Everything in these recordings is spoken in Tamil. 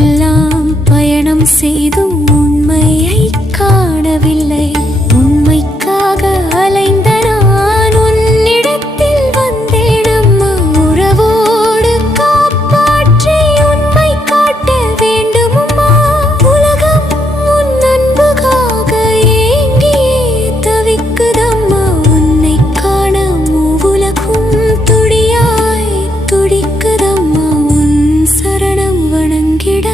உலகெல்லாம் பயணம் செய்தும் உண்மையை காணவில்லை. உண்மைக்காக அலைந்த நான் உன்னிடத்தில் வந்தேன் அம்மா. உறவோடு காப்பாற்றி உண்மை காட்ட வேண்டும் அம்மா. உலகம் உன் அன்புக்காக ஏங்கியே தவிக்குதம்மா. உன்னை காண மூவுலகும் துடியாய் துடிக்குதம்மா. உன் சரணம் வணங்கிட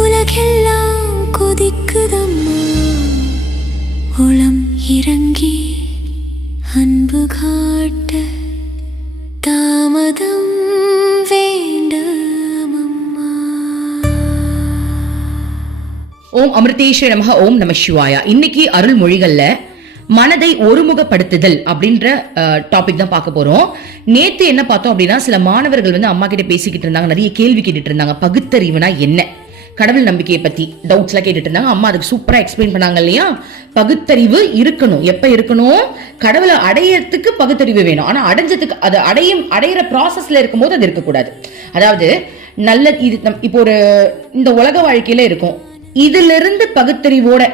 உலகெல்லாம் கொதிக்குதம்மா. உளம் இறங்கி அன்பு காட்ட தாமதம் வேண்டாமம்மா. ஓம் அமிர்தேஸ்வர நமக. ஓம் நம சிவாயா. இன்னைக்கு அருள்மொழிகள்ல மனதை ஒருமுகப்படுத்துதல் அப்படின்ற டாபிக் தான் பார்க்க போறோம். நேத்து என்ன பார்த்தோம் அப்படின்னா, சில மாணவர்கள் வந்து அம்மா கிட்ட பேசிக்கிட்டு இருந்தாங்க, நிறைய கேள்வி கேட்டுட்டு இருந்தாங்க. பகுத்தறிவுனா என்ன, கடவுள் நம்பிக்கையை பத்தி டவுட்ஸ் எல்லாம் கேட்டுட்டு இருந்தாங்க. அம்மா அதுக்கு சூப்பரா எக்ஸ்பிளைன் பண்ணாங்க இல்லையா. பகுத்தறிவு இருக்கணும். எப்ப இருக்கணும்? கடவுளை அடையறதுக்கு பகுத்தறிவு வேணும். ஆனா அடைஞ்சதுக்கு அது அடையிற ப்ராசஸ்ல இருக்கும்போது அது இருக்கக்கூடாது. அதாவது நல்ல இது இப்போ ஒரு இந்த உலக வாழ்க்கையில இருக்கும், இதுல இருந்து பகுத்தறிவோட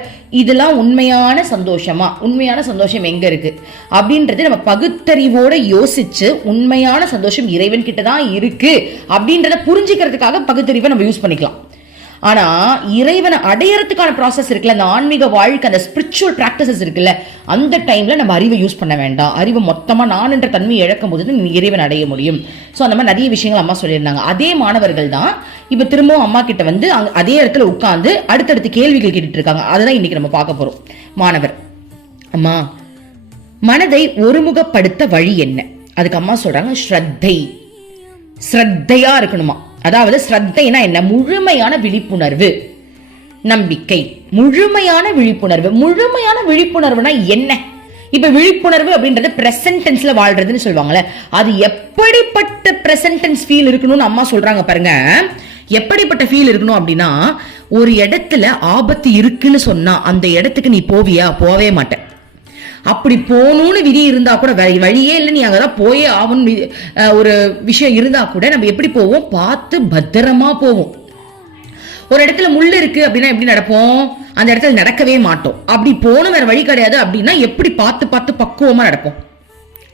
இதெல்லாம் உண்மையான சந்தோஷமா, உண்மையான சந்தோஷம் எங்க இருக்கு அப்படின்றது நம்ம பகுத்தறிவோட யோசிச்சு உண்மையான சந்தோஷம் இறைவன் கிட்டதான் இருக்கு அப்படின்றத புரிஞ்சுக்கிறதுக்காக பகுத்தறிவை நம்ம யூஸ் பண்ணிக்கலாம். ஆனா இறைவனை அடையறதுக்கான ப்ராசஸ் இருக்குல்ல, அந்த ஆன்மீக வாழ்க்கை, அந்த ஸ்பிரிச்சுவல் பிராக்டிசஸ் இருக்குல்ல, அந்த டைம்ல நம்ம அறிவை யூஸ் பண்ண வேண்டாம். அறிவை மொத்தமா நான் என்ற தன்மையை இழக்கும் போது இறைவன் அடைய முடியும். ஸோ அந்த மாதிரி நிறைய விஷயங்கள் அம்மா சொல்லியிருந்தாங்க. அதே மாணவர்கள் தான் இப்ப திரும்பவும் அம்மா கிட்ட வந்து அதே இடத்துல உட்கார்ந்து அடுத்தடுத்து கேள்விகள் கேட்டுட்டு இருக்காங்க. அதுதான் இன்னைக்கு நம்ம பார்க்க போறோம். மாணவர், அம்மா மனதை ஒருமுகப்படுத்த வழி என்ன? அதுக்கு அம்மா சொல்றாங்க, ஸ்ரத்தை. ஸ்ரத்தையா இருக்கணுமா. அதாவது ஸ்ரத்தைனா என்ன? முழுமையான விழிப்புணர்வு, நம்பிக்கை, முழுமையான விழிப்புணர்வு. முழுமையான விழிப்புணர்வுனா என்ன? இப்ப விழிப்புணர்வு அப்படின்றது பிரசன்ட் டென்ஸ்ல வாழ்றதுன்னு சொல்லுவாங்கல்ல, அது எப்படிப்பட்ட பிரசன்ட் டென்ஸ் ஃபீல் இருக்கணும்னு அம்மா சொல்றாங்க பாருங்க. எப்படிப்பட்ட ஃபீல் இருக்கணும் அப்படின்னா, ஒரு இடத்துல ஆபத்து இருக்குன்னு சொன்னா அந்த இடத்துக்கு நீ போவியா? போவே மாட்டேன். அப்படி போகணும்னு விதி இருந்தா கூட, வேற வழியே இல்லை, நீ அங்கதான் போயே ஆகணும் ஒரு விஷயம் இருந்தா கூட நம்ம எப்படி போவோம்? பார்த்து பத்திரமா போவோம். ஒரு இடத்துல முள்ளு இருக்கு அப்படின்னா எப்படி நடப்போம்? அந்த இடத்துல நடக்கவே மாட்டோம். அப்படி போகணும், வேற வழி கிடையாது அப்படின்னா எப்படி பார்த்து பார்த்து பக்குவமா நடப்போம்.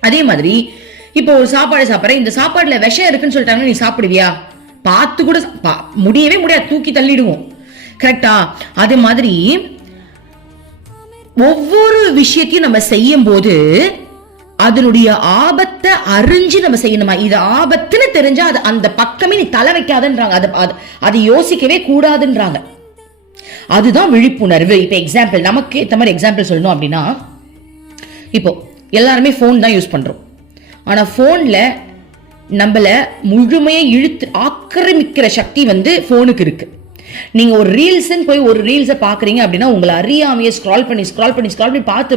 அதே மாதிரி இப்போ ஒரு சாப்பாடு சாப்பிட்ற, இந்த சாப்பாடுல விஷம் இருக்குன்னு சொல்லிட்டாங்கன்னா நீ சாப்பிடுவியா? பார்த்து கூட முடியவே முடியாது, தூக்கி தள்ளிடுவோம். கரெக்டா? அதே மாதிரி ஒவ்வொரு விஷயத்தையும் நம்ம செய்யும் போது அதனுடைய ஆபத்தை அறிஞ்சு நம்ம செய்யணுமா. இது ஆபத்துன்னு தெரிஞ்சா அது அந்த பக்கமே நீ தலை வைக்காதுன்றாங்க. அது யோசிக்கவே கூடாதுன்றாங்க. அதுதான் விழிப்புணர்வு. இப்ப எக்ஸாம்பிள், நமக்கு ஏற்ற மாதிரி எக்ஸாம்பிள் சொல்லணும் அப்படின்னா, இப்போ எல்லாருமே போன் தான் யூஸ் பண்றோம். ஆனா போன்ல நம்மள முழுமையை இழுத்து ஆக்கிரமிக்கிற சக்தி வந்து போனுக்கு இருக்கு. நீங்க ஒரு ரீல்ஸ் போய் ஒரு ரீல்ஸை பாக்குறீங்க அப்படின்னா, உங்களை அறியாமையே ஸ்க்ரால் பண்ணி பார்த்து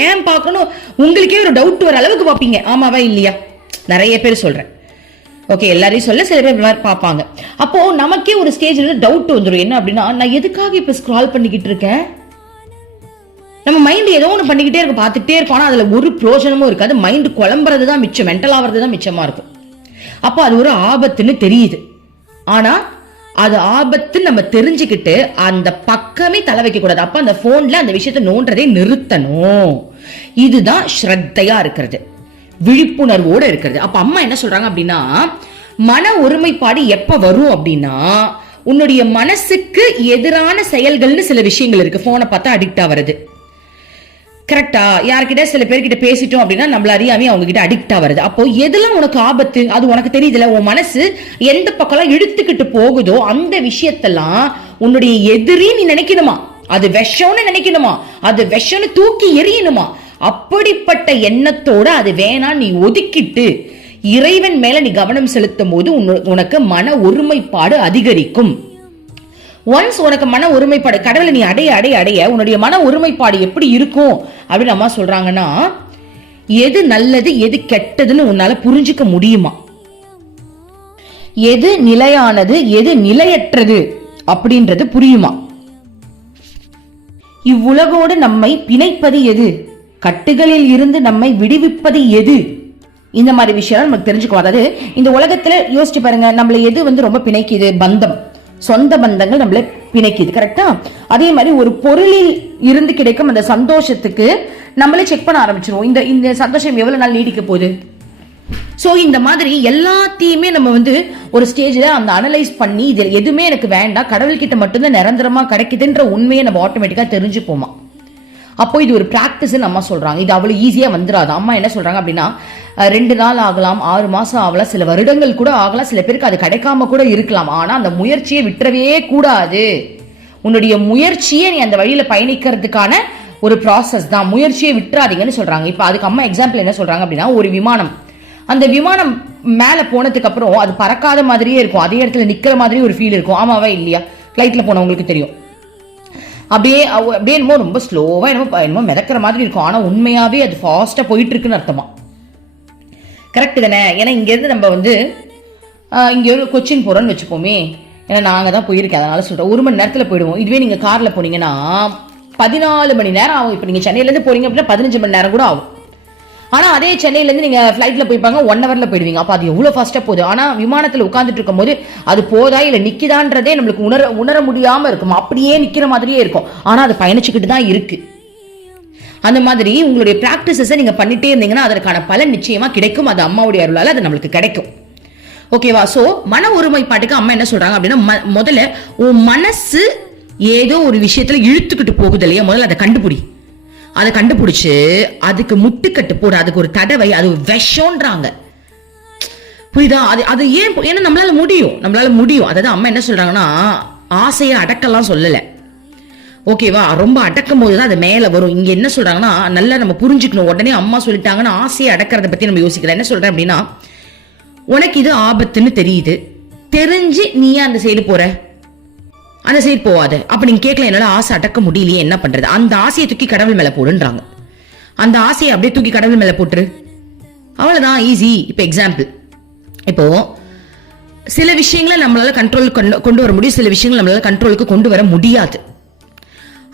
ஏன் பார்க்கணும் உங்களுக்கே ஒரு டவுட் வர அளவுக்கு பார்ப்பீங்க. ஆமாவா இல்லையா? நிறைய பேர் சொல்றேன். ஓகே, எல்லாரையும் சொல்ல, சில பேர் பார்ப்பாங்க. அப்போ நமக்கே ஒரு ஸ்டேஜ்ல டவுட் வந்துடும். என்ன அப்படின்னா, நான் எதுக்காக இப்ப ஸ்க்ரால் பண்ணிக்கிட்டு இருக்கேன்? நம்ம மைண்ட் ஏதோ ஒன்று பண்ணிக்கிட்டே இருக்கும், பார்த்துட்டே இருக்கோம். ஆனா அதுல ஒரு பிரோஜனமும் இருக்காது. மைண்ட் குழம்புறது தான் மிச்சம், மென்டல் ஆகிறது தான் மிச்சமா இருக்கும். அப்போ அது ஒரு ஆபத்துன்னு தெரியுது. ஆனா அது ஆபத்து நம்ம தெரிஞ்சுக்கிட்டு அந்த பக்கமே தலை வைக்க கூடாது. அப்ப அந்த போன்ல அந்த விஷயத்தை நோன்றதை நிறுத்தணும். இதுதான் ஸ்ரத்தையா இருக்கிறது, விழிப்புணர்வோட இருக்கிறது. அப்ப அம்மா என்ன சொல்றாங்க அப்படின்னா, மன ஒருமைப்பாடு எப்ப வரும் அப்படின்னா, உன்னுடைய மனசுக்கு எதிரான செயல்கள்னு சில விஷயங்கள் இருக்கு. போனை பார்த்தா அடிக்ட் ஆகிறது. கரெக்டா? யார்கிட்ட சில பேர்கிட்ட பேசிட்டோம் அப்படின்னா நம்மள அறியாமே அவங்க கிட்ட அடிக்ட் ஆகிறது. அப்போ எதெல்லாம் உனக்கு ஆபத்து அது உனக்கு தெரியுதுல. உன் மனசு எந்த பக்கம் இழுத்துக்கிட்டு போகுதோ அந்த விஷயத்தெல்லாம் உன்னுடைய எதிரி நீ நினைக்கணுமா, அது விஷம்னு நினைக்கணுமா, அது விஷம்னு தூக்கி எறியணுமா. அப்படிப்பட்ட எண்ணத்தோட அது வேணாம் நீ ஒதுக்கிட்டு இறைவன் மேல நீ கவனம் செலுத்தும் போது உனக்கு மன ஒருமைப்பாடு அதிகரிக்கும். ஒன்ஸ் உனக்கு மன ஒருமைப்பாடு, கடவுளை நீ அடைய உன்னுடைய மன ஒருமைப்பாடு எப்படி இருக்கும் அப்படின்னு அம்மா சொல்றாங்கன்னா, எது நல்லது எது கெட்டதுன்னு உன்னால புரிஞ்சுக்க முடியுமா, எது நிலையானது எது நிலையற்றது அப்படின்றது புரியுமா, இவ்வுலகோடு நம்மை பிணைப்பது எது, கட்டுகளில் இருந்து நம்மை விடுவிப்பது எது, இந்த மாதிரி விஷயம் நமக்கு தெரிஞ்சுக்குவோம். அதாவது இந்த உலகத்துல யோசிச்சு பாருங்க, நம்மள எது ரொம்ப பிணைக்குது? பந்தம். சொந்த பந்தங்கள் நம்மள பிணைக்குது. கரெக்டா? அதே மாதிரி ஒரு பொருளில் இருந்து கிடைக்கும் அந்த சந்தோஷத்துக்கு நம்மளே செக் பண்ண ஆரம்பிச்சிருவோம், இந்த சந்தோஷம் எவ்வளவு நாள் நீடிக்க போகுது. ஸோ இந்த மாதிரி எல்லாத்தையுமே நம்ம ஒரு ஸ்டேஜில் அந்த அனலைஸ் பண்ணி இது எதுவுமே எனக்கு வேண்டாம், கடவுள்கிட்ட மட்டும்தான் நிரந்தரமா கிடைக்குதுன்ற உண்மையை நம்ம ஆட்டோமேட்டிக்காக தெரிஞ்சுப்போமா. அப்போ இது ஒரு ப்ராக்டிஸ்ன்னு அம்மா சொல்றாங்க. இது அவ்வளவு ஈஸியா வந்துடாது. அம்மா என்ன சொல்றாங்க அப்படின்னா 2 நாள் ஆகலாம், 6 மாசம் ஆகலாம், சில வருடங்கள் கூட ஆகலாம், சில பேருக்கு அது கிடைக்காம கூட இருக்கலாம். ஆனா அந்த முயற்சியை விட்டுறவே கூடாது. உன்னுடைய முயற்சியை நீ அந்த வழியில பயணிக்கிறதுக்கான ஒரு ப்ராசஸ் தான், முயற்சியை விட்டுறாதீங்கன்னு சொல்றாங்க. இப்ப அதுக்கு அம்மா எக்ஸாம்பிள் என்ன சொல்றாங்க அப்படின்னா, ஒரு விமானம், அந்த விமானம் மேல போனதுக்கு அப்புறம் அது பறக்காத மாதிரியே இருக்கும், அதே இடத்துல நிக்கிற மாதிரி ஒரு ஃபீல் இருக்கும். ஆமாவா இல்லையா? ஃபிளைட்ல போனவங்களுக்கு தெரியும். அப்படியே என்னமோ ரொம்ப ஸ்லோவா என்னமோ மிதக்கிற மாதிரி இருக்கும், ஆனா உண்மையாவே அது ஃபாஸ்டா போயிட்டு இருக்குன்னு அர்த்தமா. கரெக்ட் தானே? ஏன்னா இங்க இருந்து நம்ம இங்க ஒரு கொச்சின் போறோம்னு வச்சுப்போமே, ஏன்னா நாங்க தான் போயிருக்கேன் அதனால சொல்றேன், 1 மணி நேரத்துல போயிடுவோம். இதுவே நீங்க கார்ல போனீங்கன்னா 14 மணி நேரம் ஆகும். இப்ப நீங்க சென்னையில இருந்து போறீங்க அப்படின்னா 15 மணி நேரம் கூட ஆகும். ஆனா அதே சென்னையில இருந்து நீங்க ஃபிளைட்ல போய்ப்பாங்க 1 ஹவர்ல போயிடுவீங்க. அப்ப அது எவ்வளவு ஃபாஸ்டா போகுது. ஆனா விமானத்துல உட்கார்ந்துட்டு இருக்கும் போது அது போதா இல்ல நிக்குதான்றதே நம்மளுக்கு உணர முடியாம இருக்கும், அப்படியே நிக்கிற மாதிரியே இருக்கும். ஆனா அது பயணிச்சுக்கிட்டு தான் இருக்கு. அந்த மாதிரி உங்களுடைய பிராக்டிசஸை நீங்க பண்ணிட்டே இருந்தீங்கன்னா அதற்கான பலன் நிச்சயமா கிடைக்கும். அது அம்மாவுடைய அருளால அது நம்மளுக்கு கிடைக்கும். ஓகேவா? சோ மன ஒருமைப்பாட்டுக்கு அம்மா என்ன சொல்றாங்க அப்படின்னா, முதல்ல உன் மனசு ஏதோ ஒரு விஷயத்துல இழுத்துக்கிட்டு போகுது இல்லையா, முதல்ல அதை கண்டுபிடி. அதை கண்டுபிடிச்சு அதுக்கு முட்டுக்கட்டு போடு, அதுக்கு ஒரு தடவை, அது விஷம்ன்றாங்க. புரியுதா? அது ஏன்னா நம்மளால முடியும். அதாவது அம்மா என்ன சொல்றாங்கன்னா, ஆசையை அடக்கலாம் சொல்லல, ஓகேவா? ரொம்ப அடக்கும் போதுதான் அது மேல வரும். இங்க என்ன சொல்றாங்கன்னா, நல்லா நம்ம புரிஞ்சுக்கணும். உடனே அம்மா சொல்லிட்டாங்கன்னா ஆசையை அடக்கிறத பத்தி நம்ம யோசிக்கலாம். என்ன சொல்றேன் அப்படின்னா, உனக்கு இது ஆபத்துன்னு தெரியுது, தெரிஞ்சு நீ அந்த சைடு போற, அந்த சைடு போவாத. அப்ப நீங்க கேட்கல, என்னால ஆசை அடக்க முடியலையே, என்ன பண்றது? அந்த ஆசையை தூக்கி கடவுள் மேல போடுன்றாங்க. அந்த ஆசையை அப்படியே தூக்கி கடவுள் மேல போட்டுரு, அவ்வளவுதான், ஈஸி. இப்ப எக்ஸாம்பிள், இப்போ சில விஷயங்களை நம்மளால கண்ட்ரோல் கொண்டு வர முடியும், சில விஷயங்கள் நம்மளால கண்ட்ரோலுக்கு கொண்டு வர முடியாது.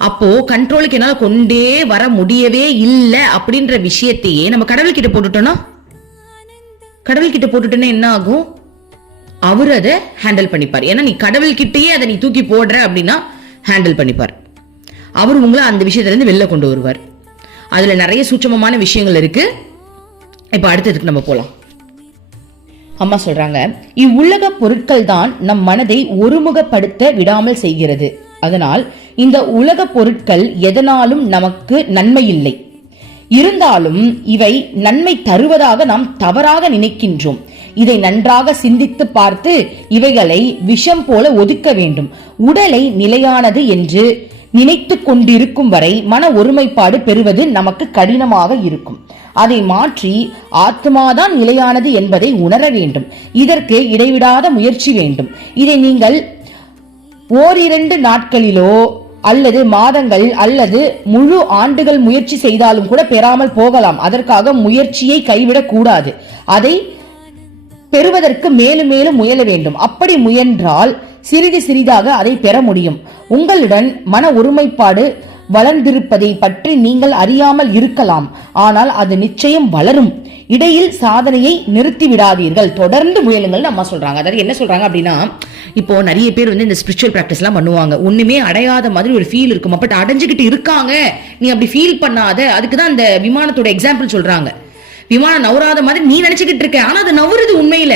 அப்போ கண்ட்ரோலுக்கு என்னால கொண்டே வர முடியவே இல்லை அப்படின்ற விஷயத்தையே நம்ம கடவுள்கிட்ட போட்டுட்டோன்னா என்ன ஆகும்? அவர் அதை ஹேண்டில் பண்ணிப்பார். ஏன்னா நீ கடவுள்கிட்டயே அதை நீ தூக்கி போடுற அப்படின்னா ஹேண்டில் பண்ணிப்பார். அவர் உங்களை அந்த விஷயத்துல இருந்து வெளில கொண்டு வருவார். அதுல நிறைய சூட்சமமான விஷயங்கள் இருக்கு. இப்ப அடுத்ததுக்கு நம்ம போலாம். அம்மா சொல்றாங்க, இவ்வுலக பொருட்கள் தான் நம் மனதை ஒருமுகப்படுத்த விடாமல் செய்கிறது. அதனால் இந்த உலக பொருட்கள் எதனாலும் நமக்கு நன்மை இல்லை. இருந்தாலும் இவை நன்மை தருவதாக நாம் தவறாக நினைக்கின்றோம். இதை நன்றாக சிந்தித்து பார்த்து இவைகளை விஷம் போல ஒதுக்க வேண்டும். உடலை நிலையானது என்று நினைத்து கொண்டிருக்கும் வரை மன ஒருமைப்பாடு பெறுவது நமக்கு கடினமாக இருக்கும். அதை மாற்றி ஆத்மாதான் நிலையானது என்பதை உணர வேண்டும். இதற்கு இடைவிடாத முயற்சி வேண்டும். இதை நீங்கள் 1-2 நாட்களிலோ அல்லது மாதங்கள் அல்லது முழு ஆண்டுகள் முயற்சி செய்தாலும் கூட பெறாமல் போகலாம். அதற்காக முயற்சியை கைவிடக் கூடாது. அதை பெறுவதற்கு மேலும் மேலும் முயல வேண்டும். அப்படி முயன்றால் சிறிது சிறிதாக அதை பெற முடியும். உங்களுடன் மன ஒருமைப்பாடு வளர்ந்திருப்பதை பற்றி நீங்கள் அறியாமல் இருக்கலாம், ஆனால் அது நிச்சயம் வளரும். இடையில் சாதனையை நிறுத்தி விடாதீர்கள், தொடர்ந்து முயலுங்கள் அம்மா சொல்றாங்க. அதாவது என்ன சொல்றாங்க அப்படின்னா, இப்போ நிறைய பேர் இந்த ஸ்பிரிச்சுவல் பிராக்டிஸ் எல்லாம் பண்ணுவாங்க, ஒண்ணுமே அடையாத மாதிரி ஒரு ஃபீல் இருக்கும், பட் அடைஞ்சுக்கிட்டு இருக்காங்க. நீ அப்படி ஃபீல் பண்ணாத. அதுக்குதான் அந்த விமானத்தோட எக்ஸாம்பிள் சொல்றாங்க. விமானம் நவராத மாதிரி நீ நினைச்சுக்கிட்டு இருக்க, ஆனா அது நவருது உண்மையில.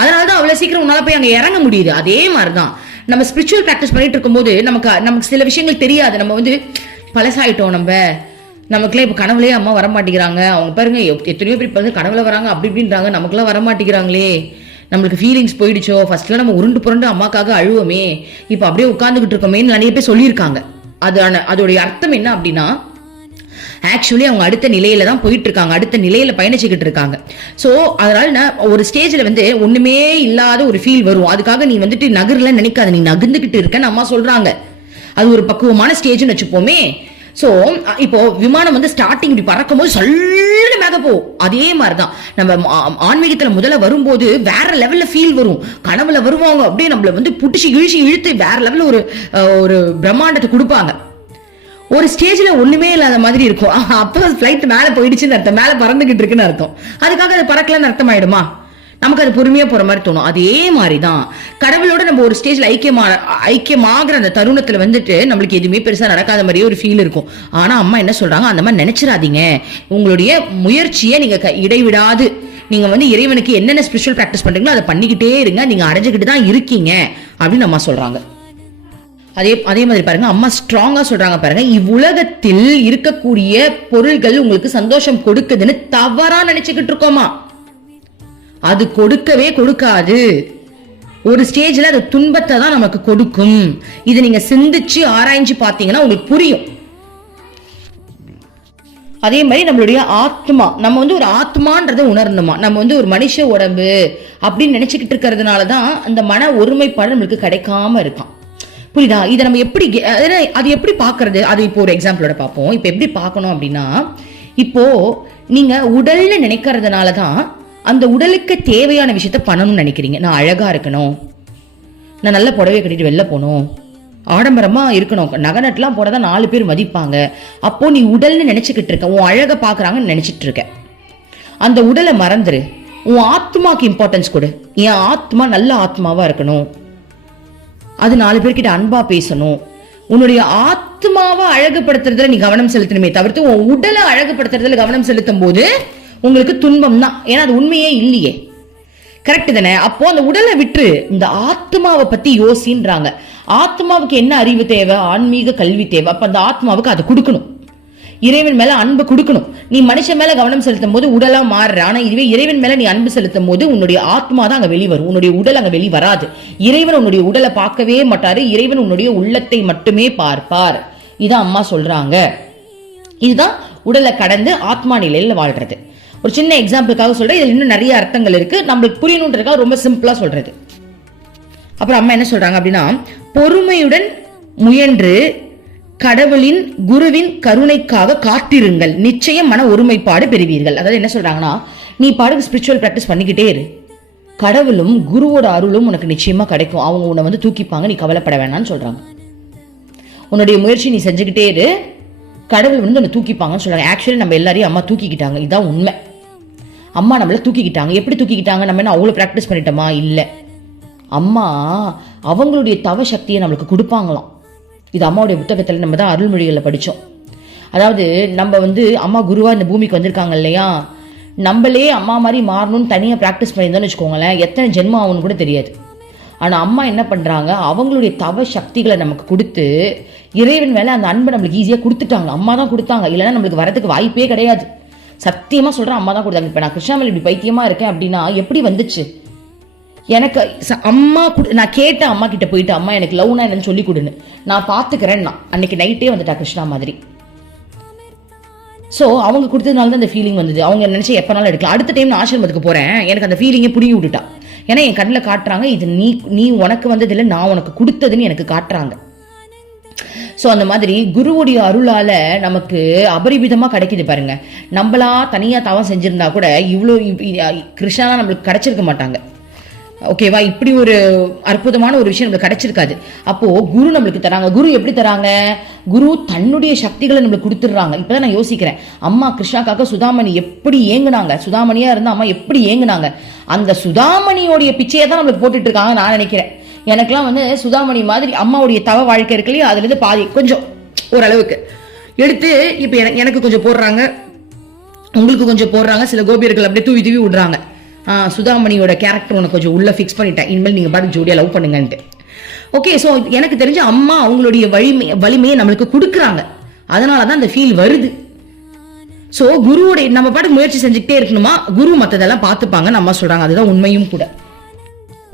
அதனாலதான் அவ்வளவு சீக்கிரம் உன்னால போய் அங்க இறங்க முடியுது. அதே மாதிரிதான் நம்ம ஸ்பிரிச்சுவல் பிராக்டிஸ் பண்ணிட்டு இருக்கும் போது நமக்கு சில விஷயங்கள் தெரியாது. நம்ம பழசாயிட்டோம். நமக்குலாம் இப்ப கனவுலயே அம்மா வரமாட்டேங்கிறாங்க. அவங்க பாருங்க எத்தனையோ பேர் கனவுல வராங்க அப்படி இப்படின்றாங்க, நமக்குலாம் வரமாட்டேங்கிறாங்களே, நம்மளுக்கு ஃபீலிங்ஸ் போயிடுச்சோ. ஃபர்ஸ்ட்ல நம்ம உருண்டு புரண்டு அம்மாக்காக அழுவோமே, இப்ப அப்படியே உட்கார்ந்துகிட்டு இருக்கோமேன்னு நிறைய பேர் சொல்லியிருக்காங்க. அதோடைய அர்த்தம் என்ன அப்படின்னா, ஆக்சுவலி அவங்க அடுத்த நிலையில தான் போயிட்டு இருக்காங்க, அடுத்த நிலையில பயணிச்சுக்கிட்டு இருக்காங்க. சோ அதனால ஒரு ஸ்டேஜ்ல ஒண்ணுமே இல்லாத ஒரு ஃபீல் வரும். அதுக்காக நீ நகர்ல நினைக்காத, நீ நகர்ந்துகிட்டு இருக்கன்னு அம்மா சொல்றாங்க. அது ஒரு பக்குவமான ஸ்டேஜ்னு வச்சுப்போமே. சோ இப்போ விமானம் ஸ்டார்டிங் இப்படி பறக்கும் போது சொல்ல மேக போகும். அதே மாதிரிதான் நம்ம ஆன்மீகத்துல முதல்ல வரும்போது வேற லெவல்ல ஃபீல் வரும். கனவுல வருவாங்க, அப்படியே நம்மள புடிச்சு இழுத்து வேற லெவல்ல ஒரு பிரம்மாண்டத்தை கொடுப்பாங்க. ஒரு ஸ்டேஜ்ல ஒண்ணுமே இல்லாத மாதிரி இருக்கும். அப்போ ஃபிளைட் மேல போயிடுச்சுன்னு அர்த்தம், மேல பறந்துகிட்டு இருக்குன்னு அர்த்தம். அதுக்காக அது பறக்கலன்னு அர்த்தம் ஆயிடுமா? நமக்கு அது பொறுமையா போற மாதிரி தோணும். அதே மாதிரிதான் கடவுளோட நம்ம ஒரு ஸ்டேஜ்ல ஐக்கியமாகிற அந்த தருணத்துல வந்துட்டு நம்மளுக்கு எதுவுமே பெருசா நடக்காத மாதிரியே ஒரு ஃபீல் இருக்கும். ஆனா அம்மா என்ன சொல்றாங்க, அந்த மாதிரி நினைச்சிடாதீங்க. உங்களுடைய முயற்சியை நீங்க இடைவிடாது நீங்க வந்து இறைவனுக்கு என்னென்ன ஸ்பிரிச்சுவல் பிராக்டிஸ் பண்றீங்களோ அதை பண்ணிக்கிட்டே இருங்க, நீங்க அடைஞ்சுக்கிட்டு தான் இருக்கீங்க அப்படின்னு அம்மா சொல்றாங்க. அதே மாதிரி பாருங்க, அம்மா ஸ்ட்ராங்கா சொல்றாங்க பாருங்க, இவ்வுலகத்தில் இருக்கக்கூடிய பொருள்கள் உங்களுக்கு சந்தோஷம் கொடுக்குதுன்னு தவறா நினைச்சுக்கிட்டு இருக்கோமா? அது கொடுக்கவே கொடுக்காது. ஒரு ஸ்டேஜ்ல அது துன்பத்தை தான் நமக்கு கொடுக்கும். இதை நீங்க சிந்திச்சு ஆராய்ஞ்சு பாத்தீங்கன்னா உங்களுக்கு புரியும். அதே மாதிரி நம்மளுடைய ஆத்மா, நம்ம வந்து ஒரு ஆத்மான்றதை உணரணுமா. நம்ம வந்து ஒரு மனுஷ உடம்பு அப்படின்னு நினைச்சுக்கிட்டு இருக்கிறதுனாலதான் அந்த மன ஒருமைப்பாடு நம்மளுக்கு கிடைக்காம இருக்கான். புரியுதா? இதை நம்ம எப்படி அது எப்படி பாக்குறது, அது இப்போ ஒரு எக்ஸாம்பிளோட பார்ப்போம். இப்போ எப்படி பார்க்கணும் அப்படின்னா, இப்போ நீங்க உடல்னு நினைக்கிறதுனாலதான் அந்த உடலுக்கு தேவையான விஷயத்த பண்ணணும்னு நினைக்கிறீங்க. நான் அழகா இருக்கணும், நான் நல்ல புடவை கட்டிட்டு வெளில போகணும், ஆடம்பரமா இருக்கணும், நகநட்டுலாம் போனதான் 4 பேர் மதிப்பாங்க. அப்போ நீ உடல்னு நினைச்சுக்கிட்டு இருக்க, உன் அழக பாக்குறாங்கன்னு நினைச்சிட்டு இருக்க. அந்த உடலை மறந்துரு, உன் ஆத்மாக்கு இம்பார்ட்டன்ஸ் கொடு. என் ஆத்மா நல்ல ஆத்மாவா இருக்கணும், அது 4 பேர்கிட்ட அன்பா பேசணும். உன்னுடைய ஆத்மாவை அழகுபடுத்துறதுல நீ கவனம் செலுத்தணுமே தவிர்த்து உன் உடலை அழகுபடுத்துறதுல கவனம் செலுத்தும் போது உங்களுக்கு துன்பம் தான். ஏன்னா அது உண்மையே இல்லையே. கரெக்ட் தானே? அப்போ அந்த உடலை விட்டு இந்த ஆத்மாவை பத்தி யோசின்றாங்க. ஆத்மாவுக்கு என்ன அறிவு தேவை? ஆன்மீக கல்வி தேவை. அப்ப அந்த ஆத்மாவுக்கு அதை கொடுக்கணும், இறைவன் மேல அன்பு கொடுக்கணும். நீ மனுஷன் மேல கவனம் செலுத்தும் போது உடலா மாறுற. ஆனா இதுவே இறைவன் மேல நீ அன்பு செலுத்தும் போது உன்னுடைய ஆத்மா தான் அங்க வெளிவரும், உன்னுடைய உடல் அங்க வெளி வராது. இறைவன் உன்னுடைய உடலை பார்க்கவே மாட்டாரு, இறைவன் உன்னுடைய உள்ளத்தை மட்டுமே பார்ப்பார். இதான் அம்மா சொல்றாங்க. இதுதான் உடலை கடந்து ஆத்மா நிலையில வாழ்றது. ஒரு சின்ன எக்ஸாம்பிளுக்காக சொல்றேன், இதுல இன்னும் நிறைய அர்த்தங்கள் இருக்கு, நம்மளுக்கு புரியணுன்றதுக்காக ரொம்ப சிம்பிளா சொல்றது. அப்புறம் அம்மா என்ன சொல்றாங்க அப்படின்னா, பொறுமையுடன் முயன்று கடவுளின் குருவின் கருணைக்காக காத்திருங்கள், நிச்சயம் மன ஒருமைப்பாடு பெறுவீர்கள். அதாவது என்ன சொல்றாங்கன்னா, நீ பாட்டுக்கு ஸ்பிரிச்சுவல் பிராக்டிஸ் பண்ணிக்கிட்டே இரு, கடவுளும் குருவோட அருளும் உனக்கு நிச்சயமா கிடைக்கும். அவங்க உன்னை வந்து தூக்கிப்பாங்க, நீ கவலைப்பட வேணாம்னு சொல்றாங்க. உன்னுடைய முயற்சி நீ செஞ்சுக்கிட்டே இரு, கடவுள் வந்து உன்னை தூக்கிப்பாங்கன்னு சொல்றாங்க. ஆக்சுவலி நம்ம எல்லாரையும் அம்மா தூக்கிக்கிட்டாங்க, இதுதான் உண்மை. அம்மா நம்மள தூக்கிக்கிட்டாங்க. எப்படி தூக்கிக்கிட்டாங்க? நம்ம என்ன அவ்வளவு பிராக்டிஸ் பண்ணிட்டோமா? இல்ல, அம்மா அவங்களுடைய தவ சக்தியை நம்மளுக்கு கொடுப்பாங்களாம். இது அம்மாவுடைய புத்தகத்தில் நம்ம தான் அருள்மொழிகளில் படித்தோம். அதாவது நம்ம வந்து அம்மா குருவா இந்த பூமிக்கு வந்திருக்காங்க இல்லையா, நம்மளே அம்மா மாதிரி மாறணும்னு தனியாக ப்ராக்டிஸ் பண்ணியிருந்தோம்னு வச்சுக்கோங்களேன், எத்தனை ஜென்மம் ஆகும்னு கூட தெரியாது. ஆனால் அம்மா என்ன பண்ணுறாங்க, அவங்களுடைய தவ சக்திகளை நமக்கு கொடுத்து இறைவன் மேலே அந்த அன்பை நம்மளுக்கு ஈஸியாக கொடுத்துட்டாங்க. அம்மா தான் கொடுத்தாங்க, இல்லைன்னா நம்மளுக்கு வரதுக்கு வாய்ப்பே கிடையாது. சத்தியமாக சொல்கிறேன், அம்மா தான் கொடுத்தாங்க. இப்போ நான் கிருஷ்ணாமலை இப்படி பைத்தியமாக இருக்கேன் அப்படின்னா எப்படி வந்துச்சு? எனக்கு அம்மா நான் கேட்டேன், அம்மா கிட்ட போயிட்டு, அம்மா எனக்கு லவ்னா என்னன்னு சொல்லி கொடுன்னு, நான் பார்த்துக்கிறேன். நான் அன்னைக்கு நைட்டே வந்துட்டா கிருஷ்ணா மாதிரி. ஸோ அவங்க கொடுத்ததுனால தான் அந்த ஃபீலிங் வந்தது. அவங்க நினைச்சு எப்பனாலும் எடுக்கலாம். அடுத்த டைம் நான் ஆசிரமத்துக்கு போறேன், எனக்கு அந்த ஃபீலிங்கே புரிய விட்டுட்டா. ஏன்னா என் கண்ணில் காட்டுறாங்க, இது நீ உனக்கு வந்தது இல்லை, நான் உனக்கு கொடுத்ததுன்னு எனக்கு காட்டுறாங்க. ஸோ அந்த மாதிரி குருவுடைய அருளால நமக்கு அபரிமிதமாக கிடைக்குது பாருங்க. நம்மளா தனியாக தவம் செஞ்சிருந்தா கூட இவ்வளோ கிருஷ்ணா நம்மளுக்கு கிடைச்சிருக்க மாட்டாங்க. ஓகேவா? இப்படி ஒரு அற்புதமான ஒரு விஷயம் நம்மளுக்கு கிடைச்சிருக்காது. அப்போ குரு நம்மளுக்கு தராங்க. குரு எப்படி தராங்க? குரு தன்னுடைய சக்திகளை நம்மளுக்கு கொடுத்துடுறாங்க. இப்பதான் நான் யோசிக்கிறேன், அம்மா கிருஷ்ணாக்காக சுதாமணி எப்படி ஏங்குனாங்க, சுதாமணியா இருந்தா அம்மா எப்படி ஏங்குனாங்க. அந்த சுதாமணியோடைய பிச்சையை தான் நம்மளுக்கு போட்டுட்டு இருக்காங்க நான் நினைக்கிறேன். எனக்கெல்லாம் வந்து சுதாமணி மாதிரி அம்மாவுடைய தவ வாழ்க்கை இருக்கு இல்லையா, அதுல இருந்து பாதி கொஞ்சம் ஓரளவுக்கு எடுத்து இப்ப எனக்கு கொஞ்சம் போடுறாங்க, உங்களுக்கு கொஞ்சம் போடுறாங்க, சில கோபியர்கள் அப்படியே தூவி தூவி விடுறாங்க. சுதாமணியோட கேரக்டர் உனக்கு கொஞ்சம் உள்ள ஃபிக்ஸ் பண்ணிட்டேன், இனிமேல் நீங்க பாட்டு ஜோடியா லவ் பண்ணுங்கன்ட்டு. ஓகே, ஸோ எனக்கு தெரிஞ்ச அம்மா அவங்களுடைய வலிமையை நம்மளுக்கு கொடுக்குறாங்க, அதனாலதான் அந்த ஃபீல் வருது. ஸோ குருவோடைய நம்ம பாட்டு முயற்சி செஞ்சுக்கிட்டே இருக்கணுமா, குரு மற்றதெல்லாம் பார்த்துப்பாங்கன்னு அம்மா சொல்றாங்க. அதுதான் உண்மையும் கூட.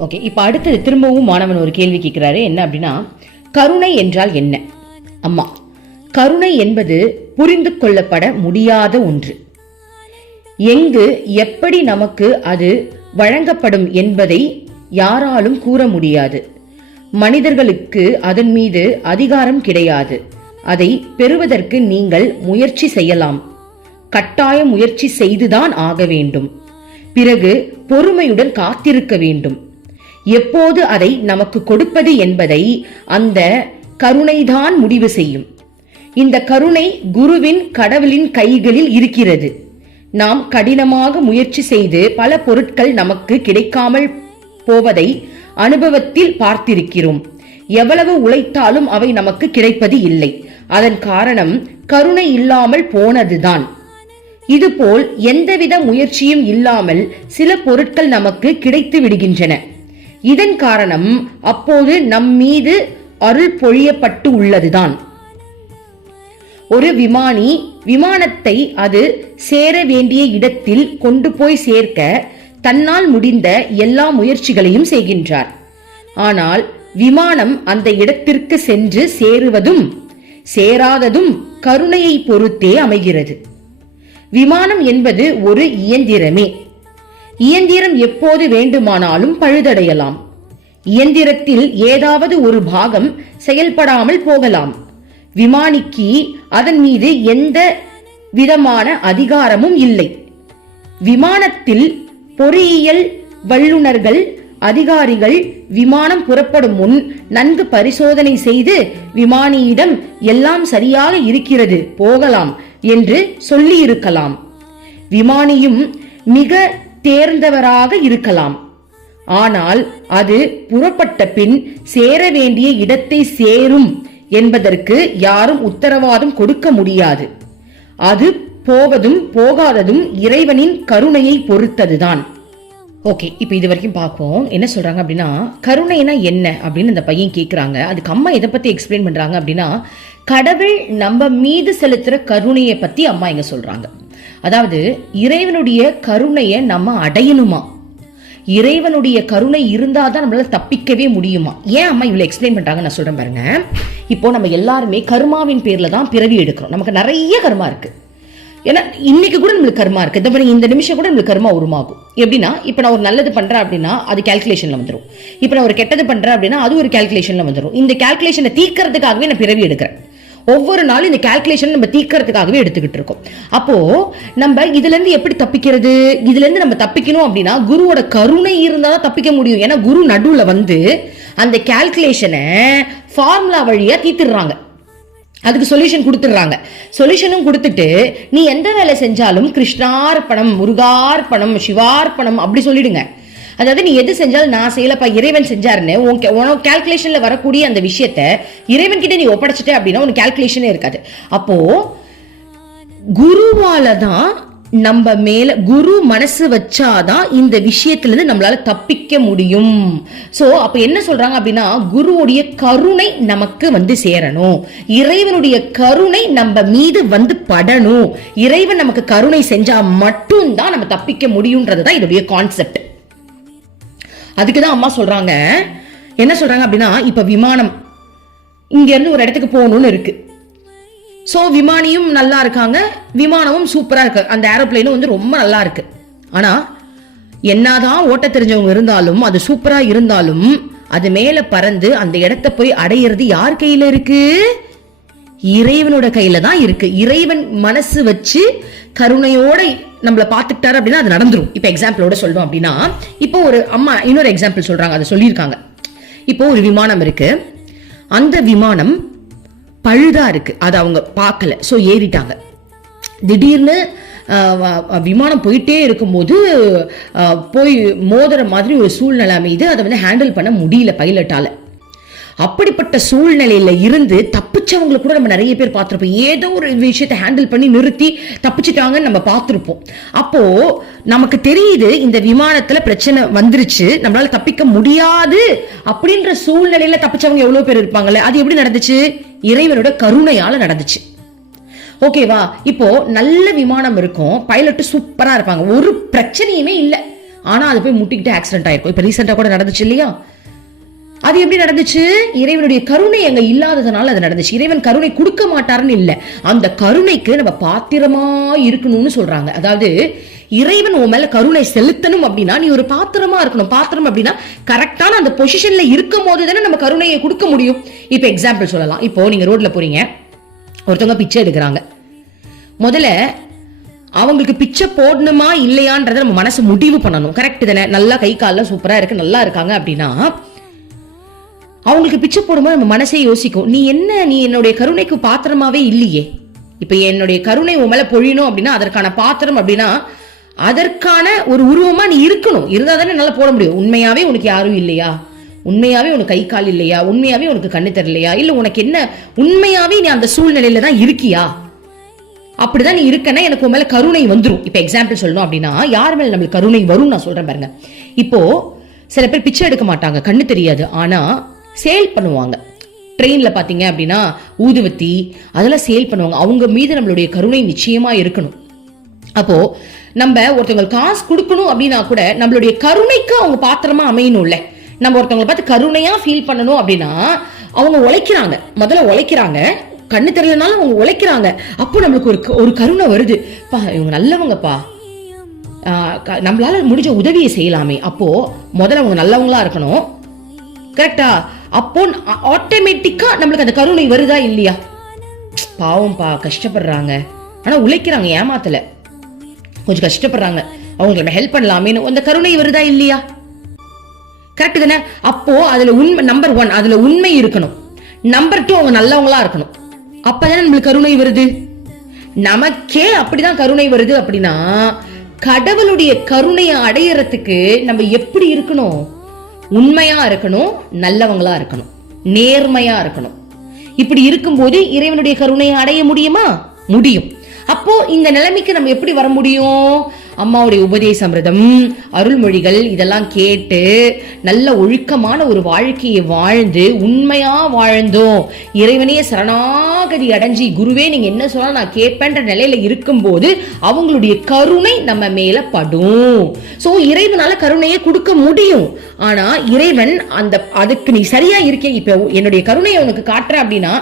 ஓகே, இப்போ அடுத்தது திரும்பவும் மாணவன் ஒரு கேள்வி கேட்கிறாரு. என்ன அப்படின்னா, கருணை என்றால் என்ன? அம்மா, கருணை என்பது புரிந்து கொள்ளப்பட முடியாத ஒன்று. எங்கு எப்படி நமக்கு அது வழங்கப்படும் என்பதை யாராலும் கூற முடியாது. மனிதர்களுக்கு அதன் மீது அதிகாரம் கிடையாது. அதை பெறுவதற்கு நீங்கள் முயற்சி செய்யலாம், கட்டாய முயற்சி செய்துதான் ஆக வேண்டும். பிறகு பொறுமையுடன் காத்திருக்க வேண்டும். எப்போது அதை நமக்கு கொடுப்பது என்பதை அந்த கருணைதான் முடிவு செய்யும். இந்த கருணை குருவின் கடவுளின் கைகளில் இருக்கிறது. நாம் கடினமாக முயற்சி செய்து பல பொருட்கள் நமக்கு கிடைக்காமல் போவதை அனுபவத்தில் பார்த்திருக்கிறோம். எவ்வளவு உழைத்தாலும் அவை நமக்கு கிடைப்பது இல்லை. அதன் காரணம் கருணை இல்லாமல் போனதுதான். இதுபோல் எந்தவித முயற்சியும் இல்லாமல் சில பொருட்கள் நமக்கு கிடைத்து விடுகின்றன. இதன் காரணம் அப்போது நம் மீது அருள் பொழியப்பட்டு உள்ளதுதான். ஒரு விமானத்தை அது சேர வேண்டிய இடத்தில் கொண்டு போய் சேர்க்க தன்னால் முடிந்த எல்லா முயற்சிகளையும் செய்கின்றார். ஆனால் விமானம் அந்த இடத்திற்கு சென்று சேருவதும் சேராததும் கருணையை பொறுத்தே அமைகிறது. விமானம் என்பது ஒரு இயந்திரமே. இயந்திரம் எப்போது வேண்டுமானாலும் பழுதடையலாம். இயந்திரத்தில் ஏதாவது ஒரு பாகம் செயல்படாமல் போகலாம். விமானிக்கு அதன் மீது எந்த விதமான அதிகாரமும் இல்லை. விமானத்தில் பொறியியல் வல்லுநர்கள் அதிகாரிகள் விமானம் புறப்படும் முன் நன்கு பரிசோதனை செய்து விமானியிடம் எல்லாம் சரியாக இருக்கிறது, போகலாம் என்று சொல்லி இருக்கலாம். விமானியும் மிக தேர்ந்தவராக இருக்கலாம். ஆனால் அது புறப்பட்ட பின் சேர வேண்டிய இடத்தை சேரும் என்பதற்கு யாரும் உத்தரவாதம் கொடுக்க முடியாது. அது போவதும் போகாததும் இறைவனின் கருணையை பொறுத்ததுதான். ஓகே, இப்போ இது வரைக்கும் பார்ப்போம். என்ன சொல்றாங்க அப்படின்னா, கருணைனா என்ன அப்படின்னு இந்த பையன் கேட்குறாங்க. அதுக்கு அம்மா இதை பத்தி எக்ஸ்பிளைன் பண்றாங்க அப்படின்னா, கடவுள் நம்ம மீது செலுத்துற கருணையை பத்தி அம்மா இங்க சொல்றாங்க. அதாவது இறைவனுடைய கருணையை நம்ம அடையணுமா, இறைவனுடைய கருணை இருந்தாதான் நம்மளால தப்பிக்கவே முடியுமா. ஏன் அம்மா இவ்வளவு எக்ஸ்பிளைன் பண்றாங்க நான் சொல்றேன் பாருங்க. இப்போ நம்ம எல்லாருமே கர்மாவின் பேர்ல தான் பிறவி எடுக்கிறோம். நமக்கு நிறைய கர்மா இருக்கு. ஏன்னா இன்னைக்கு கூட நம்மளுக்கு கர்மா இருக்கு. இந்த நிமிஷம் கூட நம்மளுக்கு கர்மா உருவாகும். எப்படின்னா, இப்ப நான் ஒரு நல்லது பண்றேன் அப்படின்னா அது கால்குலேஷன்ல வந்துடும். இப்ப நான் ஒரு கெட்டது பண்றேன் அப்படின்னா அது ஒரு கால்குலேஷன்ல வந்துடும். இந்த கால்குலேஷனை தீர்க்கறதுக்காகவே நான் பிறவி எடுக்கிறேன். ஒவ்வொரு நாளும் இந்த கால்குலேஷன் நம்ம தீர்க்கறதுக்காகவே எடுத்துக்கிட்டு இருக்கோம். அப்போ நம்ம இதுல இருந்து எப்படி தப்பிக்கிறது? இதுல இருந்து நம்ம தப்பிக்கணும் அப்படின்னா குருவோட கருணை இருந்தாதான் தப்பிக்க முடியும். ஏன்னா குரு நடுவுல வந்து அந்த கால்குலேஷனை ஃபார்முலா வழியா தீர்த்துடுறாங்க. அதுக்கு சொல்யூஷன் கொடுத்துடுறாங்க. சொல்யூஷனும் கொடுத்துட்டு நீ எந்த வேலை செஞ்சாலும் கிருஷ்ணார்ப்பணம், முருகார்ப்பணம், சிவார்ப்பணம் அப்படி சொல்லிடுங்க. அதாவது நீ எது செஞ்சாலும் நான் செய்யலப்பா, இறைவன் செஞ்சாருன்னு உனக்கு கால்குலேஷன்ல வரக்கூடிய அந்த விஷயத்த இறைவன் கிட்ட நீ ஒப்படைச்சிட்ட அப்படின்னா உனக்கு கால்குலேஷனே இருக்காது. அப்போ குருவால தான் நம்ம மேல குரு மனசு வச்சாதான் இந்த விஷயத்துல இருந்து நம்மளால தப்பிக்க முடியும். சோ அப்ப என்ன சொல்றாங்க அப்படின்னா, குருவுடைய கருணை நமக்கு வந்து சேரணும், இறைவனுடைய கருணை நம்ம மீது வந்து படணும். இறைவன் நமக்கு கருணை செஞ்சா மட்டும்தான் நம்ம தப்பிக்க முடியும்ன்றதுதான் இதோடைய கான்செப்ட். அதுக்குதான் அம்மா சொல்றாங்க, என்ன சொல்றாங்க அப்படின்னா, இப்ப விமானம் இங்க இருந்து ஒரு இடத்துக்கு போகணும்னு இருக்கு. சோ விமானியும் நல்லா இருக்காங்க, விமானமும் சூப்பரா இருக்கு, அந்த ஏரோப்ளைனும் வந்து ரொம்ப நல்லா இருக்கு. ஆனா என்னதான் ஓட்ட தெரிஞ்சவங்க இருந்தாலும், அது சூப்பரா இருந்தாலும் அது மேல பறந்து அந்த இடத்தை போய் அடையிறது யார் கையில இருக்கு? இறைவனோட கையில தான் இருக்கு. இறைவன் மனசு வச்சு கருணையோட நம்மள பாத்துக்கிட்டாரு அப்படின்னா அது நடந்துரும். இப்ப எக்ஸாம்பிளோட சொல்றோம் அப்படின்னா, இப்போ ஒரு அம்மா இன்னொரு எக்ஸாம்பிள் சொல்றாங்க, அதை சொல்லியிருக்காங்க. இப்போ ஒரு விமானம் இருக்கு, அந்த விமானம் பழுதா இருக்கு, அதை அவங்க பார்க்கல, சோ ஏறிட்டாங்க. திடீர்னு விமானம் போயிட்டே இருக்கும்போது போய் மோதுற மாதிரி ஒரு சூழ்நிலை அமைது. அதை வந்து ஹேண்டில் பண்ண முடியல பைலட்டால. அப்படிப்பட்ட சூழ்நிலையில இருந்து தப்பிச்சவங்களை கூட நம்ம நிறைய பேர் பார்த்திருப்போம். ஏதோ ஒரு விஷயத்தை ஹேண்டில் பண்ணி நிறுத்தி தப்பிச்சிட்டாங்கன்னு நம்ம பார்த்திருப்போம். அப்போ நமக்கு தெரியுது இந்த விமானத்துல பிரச்சனை வந்துருச்சு, நம்மளால தப்பிக்க முடியாது அப்படின்ற சூழ்நிலையில தப்பிச்சவங்க எவ்வளவு பேர் இருப்பாங்கல்ல. அது எப்படி நடந்துச்சு? இறைவனோட கருணையால நடந்துச்சு. ஓகேவா? இப்போ நல்ல விமானம் இருக்கும், பைலட் சூப்பரா இருப்பாங்க, ஒரு பிரச்சனையுமே இல்லை. ஆனா அது போய் முட்டிக்கிட்டு ஆக்சிடென்ட் ஆயிருக்கும். இப்ப ரீசெண்டா கூட நடந்துச்சு இல்லையா? அது எப்படி நடந்துச்சு? இறைவனுடைய கருணை அங்க இல்லாததுனால அது நடந்துச்சு. இறைவன் கருணை கொடுக்க மாட்டாருன்னு இல்ல, அந்த கருணைக்கு நம்ம பாத்திரமா இருக்கணும்னு சொல்றாங்க. அதாவது இறைவன் உன் மேல கருணை செலுத்தணும் அப்படின்னா நீ ஒரு பாத்திரமா இருக்கணும். பாத்திரம் அப்படின்னா கரெக்டான அந்த பொசிஷன்ல இருக்கும் போது தானே நம்ம கருணையை கொடுக்க முடியும். இப்ப எக்ஸாம்பிள் சொல்லலாம். இப்போ நீங்க ரோட்ல போறீங்க, ஒருத்தவங்க பிச்சை எடுக்கிறாங்க. முதல்ல அவங்களுக்கு பிச்சை போடணுமா இல்லையான்றத நம்ம மனசு முடிவு பண்ணணும். கரெக்ட் தானே? நல்லா கை கால சூப்பரா இருக்கு, நல்லா இருக்காங்க அப்படின்னா அவங்களுக்கு பிச்சை போடும்போது நம்ம மனசே யோசிக்கும், நீ என்னுடைய கருணைக்கு பாத்திரமாவே இல்லையே, இப்ப என்னுடைய கருணை உன் மேல பொழியணும் அப்படின்னா அதற்கான பாத்திரம் அப்படின்னா அதற்கான ஒரு உருவமா நீ இருக்கணும். இருந்தா தானே நல்லா போட முடியும். உண்மையாவே உனக்கு யாரும் இல்லையா, உண்மையாவே உனக்கு கை கால் இல்லையா, உண்மையாவே உனக்கு கண்ணு தெரியலையா, இல்ல உனக்கு என்ன உண்மையாவே நீ அந்த சூழ்நிலையில தான் இருக்கியா, அப்படிதான் நீ இருக்கனா எனக்கு உன் மேல கருணை வந்துரும். இப்ப எக்ஸாம்பிள் சொல்லணும் அப்படின்னா யார் மேல நம்மளுக்கு கருணை வரும் நான் சொல்றேன் பாருங்க. இப்போ சில பேர் பிச்சை எடுக்க மாட்டாங்க, கண்ணு தெரியாது, ஆனா சேல் பண்ணுவாங்க. ட்ரெயின்ல பாத்தீங்க அப்படின்னா ஊதுவத்தி அதெல்லாம் சேல் பண்ணுவாங்க. அவங்க மீது நம்மளுடைய கருணை நிச்சயமா இருக்கணும். அப்போ நம்ம ஒருத்தவங்க காசு கொடுக்கணும் அப்படின்னா கூட நம்மளுடைய கருணைக்கு அவங்க பாத்திரமா அமையணும்ல. நம்ம ஒருத்தவங்களை பார்த்து கருணையா ஃபீல் பண்ணணும் அப்படின்னா அவங்க உழைக்கிறாங்க, முதல்ல உழைக்கிறாங்க, கண்ணு தெரியலனாலும் அவங்க உழைக்கிறாங்க. அப்போ நம்மளுக்கு ஒரு கருணை வருது, பா இவங்க நல்லவங்கப்பா, நம்மளால முடிஞ்ச உதவியை செய்யலாமே. அப்போ முதல்ல அவங்க நல்லவங்களா இருக்கணும், கரெக்டா? அப்போ ஆட்டோமேட்டிக்கா நம்மளுக்கு அந்த கருணை வருதா இல்லையா? பாவம்பா கஷ்டப்படுறாங்க, ஆனா உழைக்கிறாங்க, ஏமாத்தல, கொஞ்சம் கஷ்டப்படுறாங்க, அவங்களுக்கு நம்ம ஹெல்ப் பண்ணலாமே, அந்த கருணை வருதா இல்லையா? கரெக்ட் தானே? அப்போ அதுல உண்மை நம்பர் 1 அதுல உண்மை இருக்கணும். நம்பர் 2 அவங்க நல்லவங்களா இருக்கணும். அப்பதான் நம்மளுக்கு கருணை வருது. நமக்கே அப்படிதான் கருணை வருது அப்படின்னா கடவுளுடைய கருணையை அடையறதுக்கு நம்ம எப்படி இருக்கணும்? உண்மையா இருக்கணும், நல்லவங்களா இருக்கணும், நேர்மையா இருக்கணும். இப்படி இருக்கும்போது இறைவனுடைய கருணையை அடைய முடியுமா? முடியும். அப்போ இந்த நிலைமைக்கு நம்ம எப்படி வர முடியும்? அம்மாவுடைய உபதேச அமிர்தம், அருள்மொழிகள் இதெல்லாம் கேட்டு நல்ல ஒழுக்கமான ஒரு வாழ்க்கையை வாழ்ந்து உண்மையா வாழ்ந்தோம், இறைவனையே சரணாகதி அடைஞ்சி குருவே நீங்க என்ன சொன்னா நான் கேட்பேன்ற நிலையில இருக்கும்போது அவங்களுடைய கருணை நம்ம மேல படும். சோ இறைவனால கருணையை கொடுக்க முடியும். ஆனா இறைவன் அதுக்கு நீ சரியா இருக்கே, இப்ப என்னுடைய கருணையை உனக்கு காட்டுறேன் அப்படின்னா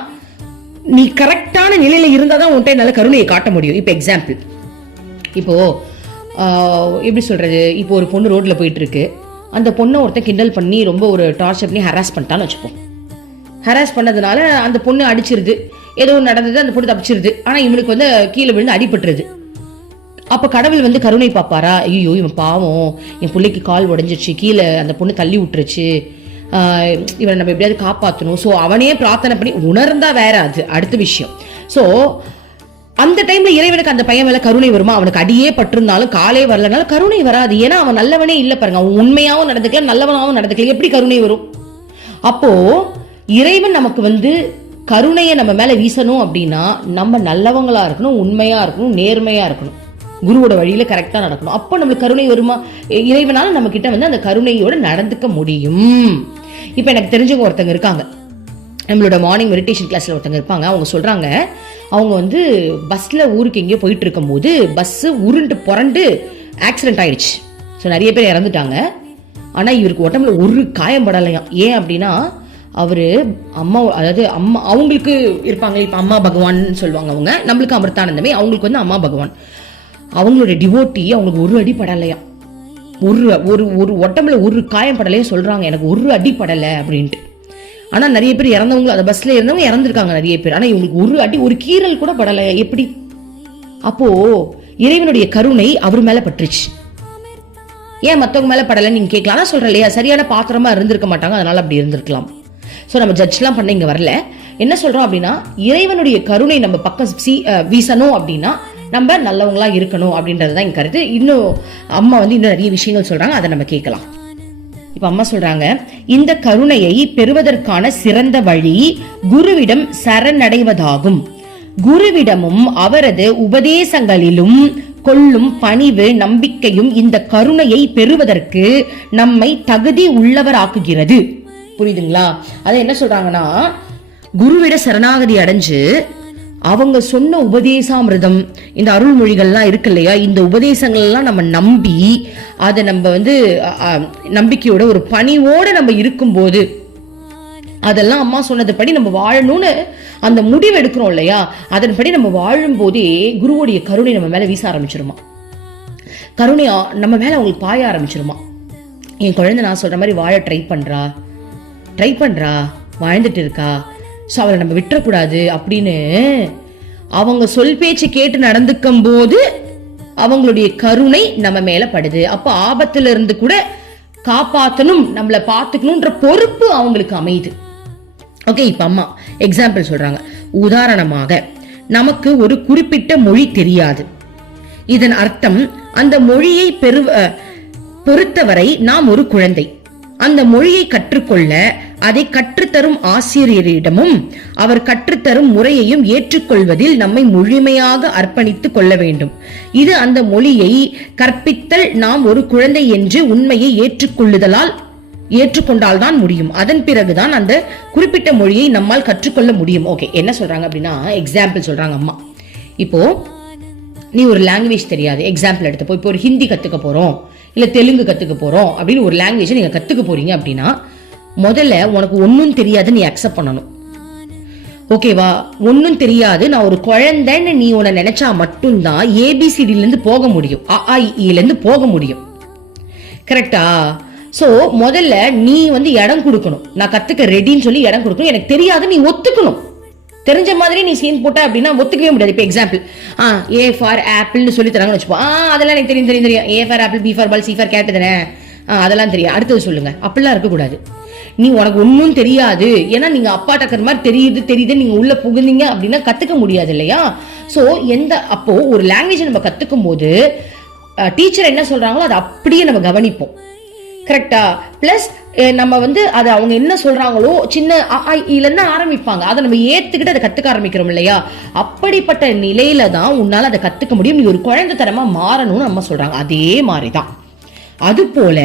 நீ கரெக்டான நிலையில இருந்தாதான் உன்கிட்ட என்னால கருணையை காட்ட முடியும். இப்ப எக்ஸாம்பிள், இப்போ எப்படி சொல்றது, இப்போ ஒரு பொண்ணு ரோட்ல போயிட்டு இருக்கு, அந்த பொண்ணை ஒருத்தன் கிண்டல் பண்ணி ரொம்ப ஒரு டார்ச்சர் பண்ணி ஹராஸ் பண்ணிட்டான்னு வச்சுப்போம். ஹராஸ் பண்ணதுனால அந்த பொண்ணு அடிச்சிருது, ஏதோ நடந்தது, அந்த பொண்ணு தப்பிச்சிருது, ஆனா இவனுக்கு கீழே விழுந்து அடிபட்டுருது. அப்ப கடவுள் கருணை பாப்பாரா? ஐயோ இவன் பாவம், என் பிள்ளைக்கு கால் உடைஞ்சிருச்சு, கீழே அந்த பொண்ணு தள்ளி விட்டுருச்சு, இவனை நம்ம எப்படியாவது காப்பாற்றணும். ஸோ அவனே பிரார்த்தனை பண்ணி உணர்ந்தா வேற, அது அடுத்த விஷயம். ஸோ அந்த டைம்ல இறைவனுக்கு அந்த பையன் மேல கருணை வருமா? அவனுக்கு அடியே பட்டிருந்தாலும் காலே வரலனாலும் கருணை வராது. ஏன்னா அவன் நல்லவனே இல்ல பாருங்க, அவன் உண்மையாவும் நடந்துக்கல, நல்லவனாவும் நடந்துக்கல, எப்படி கருணை வரும்? அப்போ இறைவன் நமக்கு கருணையை நம்ம மேல வீசணும் அப்படின்னா நம்ம நல்லவங்களா இருக்கணும், உண்மையா இருக்கணும், நேர்மையா இருக்கணும், குருவோட வழியில கரெக்டா நடக்கணும். அப்போ நம்மளுக்கு கருணை வருமா? இறைவனால நம்ம கிட்ட அந்த கருணையோட நடந்துக்க முடியும். இப்ப எனக்கு தெரிஞ்சவங்க ஒருத்தங்க இருக்காங்க, நம்மளோட மார்னிங் மெடிடேஷன் கிளாஸ்ல ஒருத்தங்க இருப்பாங்க. அவங்க சொல்றாங்க, அவங்க பஸ்ல ஊருக்கு எங்கேயோ போயிட்டு இருக்கும் போது பஸ் உருண்டு புரண்டு ஆக்சிடென்ட் ஆயிடுச்சு. ஸோ நிறைய பேர் இறந்துட்டாங்க. ஆனா இவருக்கு உடம்புல ஒரு காயம் படலையாம். ஏன் அப்படின்னா அவரு அம்மா, அதாவது அம்மா அவங்களுக்கு இருப்பாங்க, இப்ப அம்மா பகவான் சொல்லுவாங்க அவங்க, நம்மளுக்கு அமிர்தானந்தமே, அவங்களுக்கு அம்மா பகவான், அவங்களோட டிவோட்டி, அவங்களுக்கு ஒரு அடி படலையா, ஒரு உடம்புல ஒரு காயம் படலையே சொல்றாங்க, எனக்கு ஒரு அடி படலை அப்படின்ட்டு. ஆனா நிறைய பேர் இறந்தவங்க, அந்த பஸ்ல இருந்தவங்க இறந்துருக்காங்க நிறைய பேர், ஆனா இவங்களுக்கு ஒரு அடி, ஒரு கீறல் கூட படலை. எப்படி? அப்போ இறைவனுடைய கருணை அவர் மேல பட்டுருச்சு. ஏன் மத்தவங்க மேல படலை நீங்க கேட்கலாம். ஆனா சொல்றேன் இல்லையா, சரியான பாத்திரமா இருந்திருக்க மாட்டாங்க, அதனால அப்படி இருந்திருக்கலாம். சோ நம்ம ஜட்ஜ்லாம் பண்ண இங்க வரல. என்ன சொல்றோம் அப்படின்னா இறைவனுடைய கருணை நம்ம பக்கம் வீசணும் அப்படின்னா நம்ம நல்லவங்களா இருக்கணும் அப்படின்றதுதான் என் கருத்து. இன்னும் அம்மா இன்னும் நிறைய விஷயங்கள் சொல்றாங்க, அதை நம்ம கேட்கலாம். இப்ப அம்மா சொல்றாங்க, இந்த கருணையை பெறுவதற்கான சிறந்த வழி குருவிடம் சரணடைவதாகும். குருவிடமும் அவரது உபதேசங்களிலும் கொள்ளும் பணிவு நம்பிக்கையும் இந்த கருணையை பெறுவதற்கு நம்மை தகுதி உள்ளவராக்குகிறது. புரியுதுங்களா? அதை என்ன சொல்றாங்கன்னா, குருவிட சரணாகதி அடைஞ்சு அவங்க சொன்ன உபதேசாமிர்தம், இந்த அருள்மொழிகள்லாம் இருக்கு இல்லையா, இந்த உபதேசங்கள் எல்லாம் நம்ம நம்பி அதை நம்ம நம்பிக்கையோட ஒரு பணிவோட நம்ம இருக்கும்போது, அதெல்லாம் அம்மா சொன்னதுபடி நம்ம வாழணும்னு அந்த முடிவு எடுக்கிறோம் இல்லையா, அதன்படி நம்ம வாழும் போதே குருவுடைய கருணை நம்ம மேல வீச ஆரம்பிச்சிருமா, கருணை நம்ம மேல அவங்களுக்கு பாய ஆரம்பிச்சிருமா. என் குழந்தை நான் சொல்ற மாதிரி வாழ ட்ரை பண்றா, வாழ்ந்துட்டு இருக்கா, ஸோ அவளை நம்ம விட்டுறக்கூடாது அப்படின்னு அவங்க சொல் பேச்சு கேட்டு நடந்துக்கும் போது அவங்களுடைய கருணை நம்ம மேல படுது. அப்ப ஆபத்துல இருந்து கூட காப்பாத்தணும், நம்மளை பார்த்துக்கணும்ன்ற பொறுப்பு அவங்களுக்கு அமையுது. ஓகே, இப்ப அம்மா எக்ஸாம்பிள் சொல்றாங்க. உதாரணமாக நமக்கு ஒரு குறிப்பிட்ட மொழி தெரியாது. இதன் அர்த்தம் அந்த மொழியை பொறுத்தவரை நாம் ஒரு குழந்தை. அந்த மொழியை கற்றுக்கொள்ள அதை கற்றுத்தரும் ஆசிரியரிடமும் அவர் கற்றுத்தரும் முறையையும் ஏற்றுக்கொள்வதில் நம்மை முழுமையாக அர்ப்பணித்துக் கொள்ள வேண்டும். இது அந்த மொழியை கற்பித்தல் நாம் ஒரு குழந்தை என்று உண்மையை ஏற்றுக்கொண்டால்தான் முடியும். அதன் பிறகுதான் அந்த குறிப்பிட்ட மொழியை நம்மால் கற்றுக்கொள்ள முடியும். ஓகே, என்ன சொல்றாங்க அப்படின்னா, எக்ஸாம்பிள் சொல்றாங்க அம்மா. இப்போ நீ ஒரு லாங்குவேஜ் தெரியாது, எக்ஸாம்பிள் எடுத்துப்போ, இப்போ ஒரு ஹிந்தி கத்துக்க போறோம், இல்ல தெலுங்கு கத்துக்க போறோம் அப்படின்னு ஒரு லாங்குவேஜ் நீங்க கத்துக்க போறீங்க அப்படின்னா, முதல்ல உனக்கு ஒன்னும் தெரியாது நீ அக்செப்ட் பண்ணணும். ஓகேவா? ஒன்னும் தெரியாது, நான் ஒரு குழந்தைன்னு நீ உன்னை நினைச்சா மட்டும்தான் ஏபிசிடில இருந்து போக முடியும், அஇல இருந்து போக முடியும். கரெக்டா? சோ முதல்ல நீ இடம் கொடுக்கணும். நான் கத்துக்க ரெடின்னு சொல்லி இடம் கொடுக்கணும். எனக்கு தெரியாது நீ ஒத்துக்கணும். தெரிஞ்ச மாதிரி நீ சீன் போட்ட அப்படின்னா ஒத்துக்கவே முடியாது. இப்போ எக்ஸாம்பிள், ஏ ஃபார் ஆப்பிள்னு சொல்லி தராங்கன்னு வச்சுப்போம். அதெல்லாம் எனக்கு தெரியும். A for apple, B for ball, C for cat தானே, அதெல்லாம் தெரியும், அடுத்தது சொல்லுங்க. அப்படிலாம் இருக்கக்கூடாது. நீ உனக்கு ஒன்னும் தெரியாது, ஏன்னா நீங்க அப்பா டக்கர் மாதிரி தெரியுது நீங்க உள்ள புகுந்தீங்க அப்படின்னா கத்துக்க முடியாது இல்லையா? சோ அப்போ ஒரு லாங்குவேஜ் நம்ம கத்துக்கும் போது டீச்சர் என்ன சொல்றாங்களோ அதை அப்படியே நம்ம கவனிப்போம். கரெக்டா? பிளஸ் நம்ம அது அவங்க என்ன சொல்றாங்களோ சின்ன இருந்து ஆரம்பிப்பாங்க, அதை நம்ம ஏத்துக்கிட்டு அதை கத்துக்க ஆரம்பிக்கிறோம் இல்லையா? அப்படிப்பட்ட நிலையில தான் உன்னால அதை கத்துக்க முடியும். நீ ஒரு குழந்தைத்தனமா மாறணும்னு நம்ம சொல்றாங்க. அதே மாதிரிதான் அது போல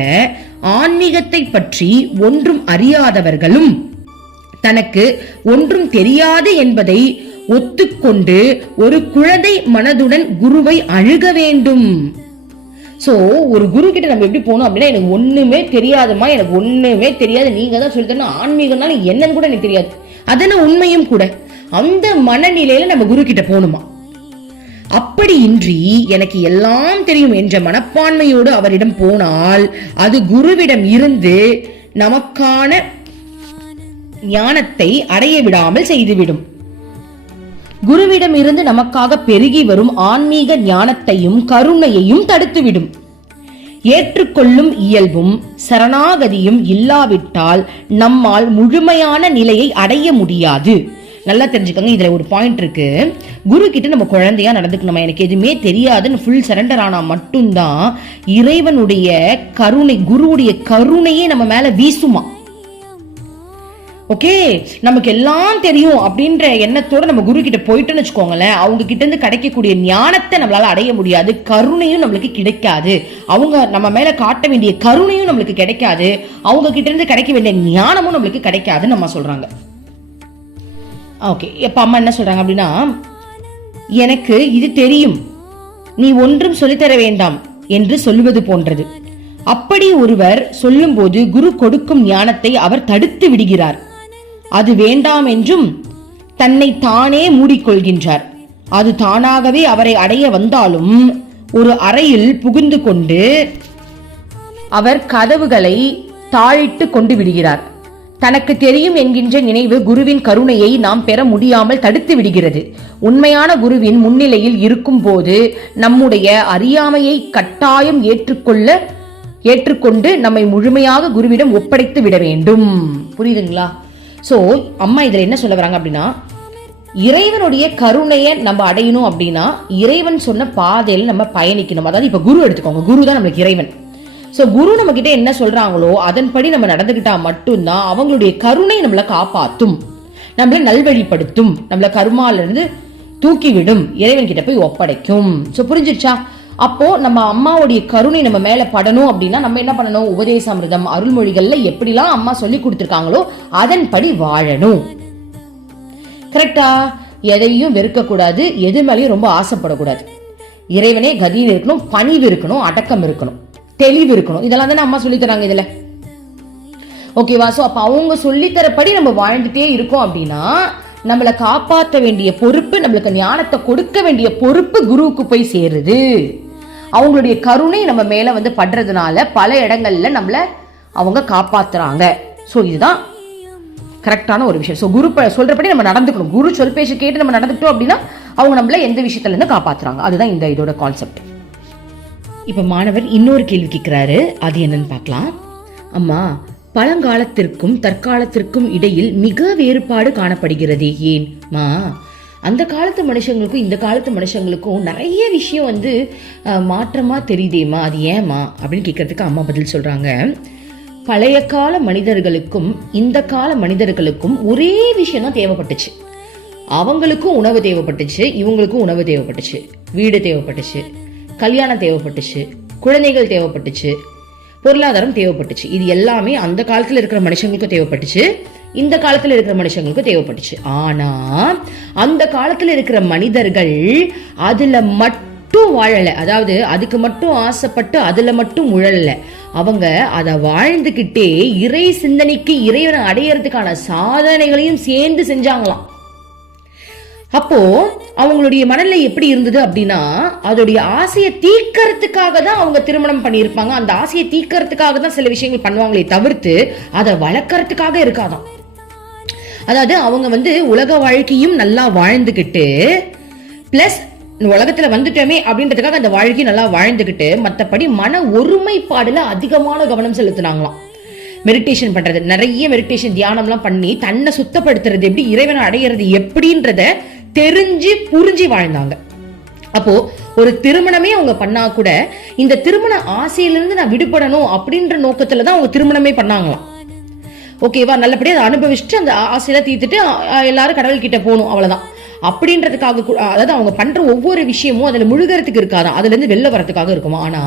ஆன்மீகத்தை பற்றி ஒன்றும் அறியாதவர்களும் தனக்கு ஒன்றும் தெரியாது என்பதை ஒத்துக்கொண்டு ஒரு குழந்தை மனதுடன் குருவை அணுக வேண்டும். சோ ஒரு குரு கிட்ட நம்ம எப்படி போகணும் அப்படின்னா, எனக்கு ஒண்ணுமே தெரியாதுமா, எனக்கு ஒண்ணுமே தெரியாது, நீங்க தான் சொல்லி தரணும், ஆன்மீகம்னால என்னன்னு கூட எனக்கு தெரியாது, அதன உண்மையும் கூட. அந்த மனநிலையில நம்ம குரு கிட்ட போகணுமா. அப்படி இன்றி எனக்கு எல்லாம் தெரியும் என்ற மனப்பான்மையோடு அவரிடம் போனால் அது குருவிடம் இருந்து நமக்கான ஞானத்தை அடைய விடாமல் செய்துவிடும். குருவிடம் இருந்து நமக்காக பெருகி வரும் ஆன்மீக ஞானத்தையும் கருணையையும் தடுத்துவிடும். ஏற்றுக்கொள்ளும் இயல்பும் சரணாகதியும் இல்லாவிட்டால் நம்மால் முழுமையான நிலையை அடைய முடியாது. நல்லா தெரிஞ்சுக்கோங்க, இதுல ஒரு பாயிண்ட் இருக்கு. குரு கிட்ட நம்ம குழந்தையா நடந்துக்கணும். எனக்கு எதுவுமே தெரியாதுன்னு ஃபுல் சரண்டர் ஆனா மட்டும்தான் இறைவனுடைய கருணை, குருவுடைய கருணையே நம்ம மேல வீசுமா. ஓகே, நமக்கு எல்லாம் தெரியும் அப்படின்ற எண்ணத்தோட நம்ம குரு கிட்ட போயிட்டோன்னு வச்சுக்கோங்களேன், அவங்க கிட்ட இருந்து கிடைக்கக்கூடிய ஞானத்தை நம்மளால அடைய முடியாது, கருணையும் நம்மளுக்கு கிடைக்காது, அவங்க நம்ம மேல காட்ட வேண்டிய கருணையும் நம்மளுக்கு கிடைக்காது, அவங்க கிட்ட இருந்து கிடைக்க வேண்டிய ஞானமும் நம்மளுக்கு கிடைக்காதுன்னு நம்ம சொல்றாங்க. ஓகே, இப்ப அம்மா என்ன சொல்றாங்க அப்படின்னா, எனக்கு இது தெரியும், நீ ஒன்றும் சொல்லித்தர வேண்டாம் என்று சொல்லுவது போன்றது. அப்படி ஒருவர் சொல்லும் போது குரு கொடுக்கும் ஞானத்தை அவர் தடுத்து விடுகிறார். அது வேண்டாம் என்றும் தன்னை தானே மூடிக்கொள்கின்றார். அது தானாகவே அவரை அடைய வந்தாலும் ஒரு அறையில் புகுந்து கொண்டு அவர் கதவுகளை தாழிட்டு கொண்டு விடுகிறார். தனக்கு தெரியும் என்கின்ற நினைவு குருவின் கருணையை நாம் பெற முடியாமல் தடுத்து விடுகிறது. உண்மையான குருவின் முன்னிலையில் இருக்கும் போது நம்முடைய அறியாமையை கட்டாயம் ஏற்றுக்கொண்டு நம்மை முழுமையாக குருவிடம் ஒப்படைத்து விட வேண்டும். புரியுதுங்களா? சோ அம்மா இதுல என்ன சொல்ல வராங்க அப்படின்னா, இறைவனுடைய கருணையை நம்ம அடையணும் அப்படின்னா இறைவன் சொன்ன பாதையில் நம்ம பயணிக்கணும். அதாவது இப்ப குரு எடுத்துக்கோங்க, குரு தான் நம்மளுக்கு இறைவன். சோ குரு நம்ம கிட்ட என்ன சொல்றாங்களோ அதன்படி நம்ம நடந்துகிட்டா மட்டும்தான் அவங்களுடைய கருணை நம்மளை காப்பாத்தும், நம்மளை நல்வழிப்படுத்தும், நம்மள கருமால இருந்து தூக்கிவிடும், இறைவன் கிட்ட போய் ஒப்படைக்கும். சோ புரிஞ்சிருச்சா? அப்போ நம்ம அம்மாவுடைய கருணை நம்ம மேல படணும் அப்படின்னா நம்ம என்ன பண்ணணும்? உபதேசாமிர்தம் அருள்மொழிகள்ல எப்படிலாம் அம்மா சொல்லி கொடுத்திருக்காங்களோ அதன்படி வாழணும். கரெக்டா? எதையும் வெறுக்க கூடாது, எது மேலேயும் ரொம்ப ஆசைப்படக்கூடாது. இறைவனே கதியில் இருக்கணும், பணிவு இருக்கணும், அடக்கம் இருக்கணும், தெளிவு இருக்கணும். இதெல்லாம் தானே அம்மா சொல்லி தராங்க இதுல. ஓகேவா? சோ அப்ப அவங்க சொல்லித்தரப்படி நம்ம வாழ்ந்துட்டே இருக்கோம் அப்படின்னா நம்மளை காப்பாற்ற வேண்டிய பொறுப்பு, நம்மளுக்கு ஞானத்தை கொடுக்க வேண்டிய பொறுப்பு குருவுக்கு போய் சேருது. அவங்களுடைய கருணை நம்ம மேல படுறதுனால பல இடங்கள்ல நம்மள அவங்க காப்பாத்துறாங்க. சோ இதுதான் கரெக்டான ஒரு விஷயம். சோ குரு சொல்றபடி நம்ம நடந்துக்கணும். குரு சொல் பேச்சு கேட்டு நம்ம நடந்துட்டோம் அப்படின்னா அவங்க நம்மள எந்த விஷயத்துல இருந்து காப்பாத்துறாங்க. அதுதான் இதோட கான்செப்ட். இப்ப மாணவர் இன்னொரு கேள்வி கேட்கிறாரு, அது என்னன்னு பார்க்கலாம். அம்மா, பழங்காலத்திற்கும் தற்காலத்திற்கும் இடையில் மிக வேறுபாடு காணப்படுகிறது, ஏன் மா? அந்த காலத்து மனுஷங்களுக்கும் இந்த காலத்து மனுஷங்களுக்கும் நிறைய விஷயம் வந்து மாற்றமா தெரியுதேம்மா, அது ஏமா அப்படின்னு கேட்கறதுக்கு அம்மா பதில் சொல்றாங்க. பழைய கால மனிதர்களுக்கும் இந்த கால மனிதர்களுக்கும் ஒரே விஷயம் தான் தேவைப்பட்டுச்சு. அவங்களுக்கும் உணவு தேவைப்பட்டுச்சு, இவங்களுக்கும் உணவு தேவைப்பட்டுச்சு, வீடு தேவைப்பட்டுச்சு, கல்யாணம் தேவைப்பட்டுச்சு, குழந்தைகள் தேவைப்பட்டுச்சு, பொருளாதாரம் தேவைப்பட்டுச்சு. இது எல்லாமே அந்த காலத்துல இருக்கிற மனுஷங்களுக்கும் தேவைப்பட்டுச்சு, இந்த காலத்துல இருக்கிற மனுஷங்களுக்கும் தேவைப்பட்டுச்சு. ஆனா அந்த காலத்துல இருக்கிற மனிதர்கள் அதுல மட்டும் வாழல, அதாவது அதுக்கு மட்டும் ஆசைப்பட்டு அதுல மட்டும் உழல. அவங்க அதை வாழ்ந்துகிட்டே இறை சிந்தனைக்கு இறைவனை அடையறதுக்கான சாதனைகளையும் சேர்ந்து செஞ்சாங்களாம். அப்போ அவங்களுடைய மனநிலை எப்படி இருந்தது அப்படின்னா, அதோடைய ஆசையை தீர்க்கறதுக்காக தான் அவங்க திருமணம் பண்ணியிருப்பாங்க. அந்த ஆசையை தீர்க்கறதுக்காக தான் சில விஷயங்கள் பண்ணுவாங்களே தவிர்த்து அதை வளர்க்கறதுக்காக இருக்காதான். அதாவது அவங்க வந்து உலக வாழ்க்கையும் நல்லா வாழ்ந்துகிட்டு பிளஸ் உலகத்துல வந்துட்டோமே அப்படின்றதுக்காக அந்த வாழ்க்கையும் நல்லா வாழ்ந்துகிட்டு மற்றபடி மன ஒருமைப்பாடுல அதிகமான கவனம் செலுத்தினாங்களாம். மெடிடேஷன் பண்றது, நிறைய மெடிடேஷன் தியானம்லாம் பண்ணி தன்னை சுத்தப்படுத்துறது எப்படி, இறைவனை அடையிறது எப்படின்றத தெரிஞ்சு புரிஞ்சு வாழ்ந்தாங்க. அப்போ ஒரு திருமணமே அவங்க பண்ணா கூட இந்த திருமண ஆசையிலிருந்து நான் விடுபடணும் அப்படின்ற நோக்கத்துலதான் அவங்க திருமணமே பண்ணாங்களாம். ஓகேவா, நல்லபடியா அதை அனுபவிச்சுட்டு அந்த ஆசையில தீர்த்துட்டு எல்லாரும் கடவுள் கிட்ட போகணும், அவ்வளவுதான். அப்படின்றதுக்காக, அதாவது அவங்க பண்ற ஒவ்வொரு விஷயமும் அதுல முழுகிறதுக்கு இருக்காதான், அதுல இருந்து வெளில வரதுக்காக இருக்குமா. ஆனா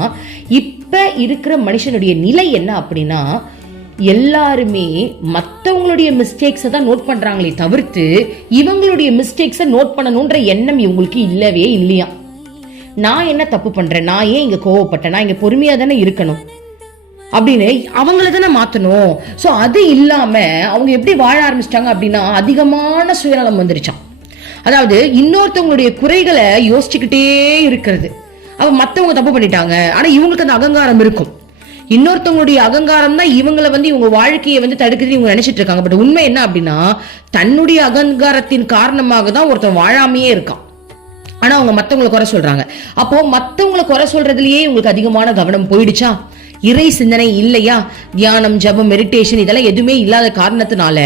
இப்ப இருக்கிற மனுஷனுடைய நிலை என்ன அப்படின்னா, எல்லாருமே மற்றவங்களுடைய மிஸ்டேக்ஸை தான் நோட் பண்றாங்களே தவிர்த்து இவங்களுடைய மிஸ்டேக்ஸை நோட் பண்ணணும்ன்ற எண்ணம் இவங்களுக்கு இல்லவே இல்லையா. நான் என்ன தப்பு பண்றேன், நான் ஏன் இங்க கோவப்பட்டேன், நான் இங்க பொறுமையா தானே இருக்கணும் அப்படின்னு அவங்கள தானே மாத்தணும். சோ அது இல்லாம அவங்க எப்படி வாழ ஆரம்பிச்சிட்டாங்க அப்படின்னா, அதிகமான சுயநலம் வந்துருச்சான். அதாவது இன்னொருத்தவங்களுடைய குறைகளை யோசிச்சுக்கிட்டே இருக்கிறது. அவ மத்தவங்க தப்பு பண்ணிட்டாங்க, ஆனா இவங்களுக்கு அந்த அகங்காரம் இருக்கும். இன்னொருத்தவங்களுடைய அகங்காரம் தான் இவங்களை வந்து இவங்க வாழ்க்கையை வந்து தடுக்குது இவங்க நினைச்சிட்டு இருக்காங்க. பட் உண்மை என்ன அப்படின்னா, தன்னுடைய அகங்காரத்தின் காரணமாக தான் ஒருத்தன் வாழாமையே இருக்கான். ஆனா அவங்க மத்தவங்களை குறை சொல்றாங்க. அப்போ மத்தவங்களை குறை சொல்றதுலயே இவங்களுக்கு அதிகமான கவனம் போயிடுச்சா, இறை சிந்தனை இல்லையா, தியானம் ஜபம் மெடிடேஷன் இதெல்லாம் எதுவுமே இல்லாத காரணத்தினால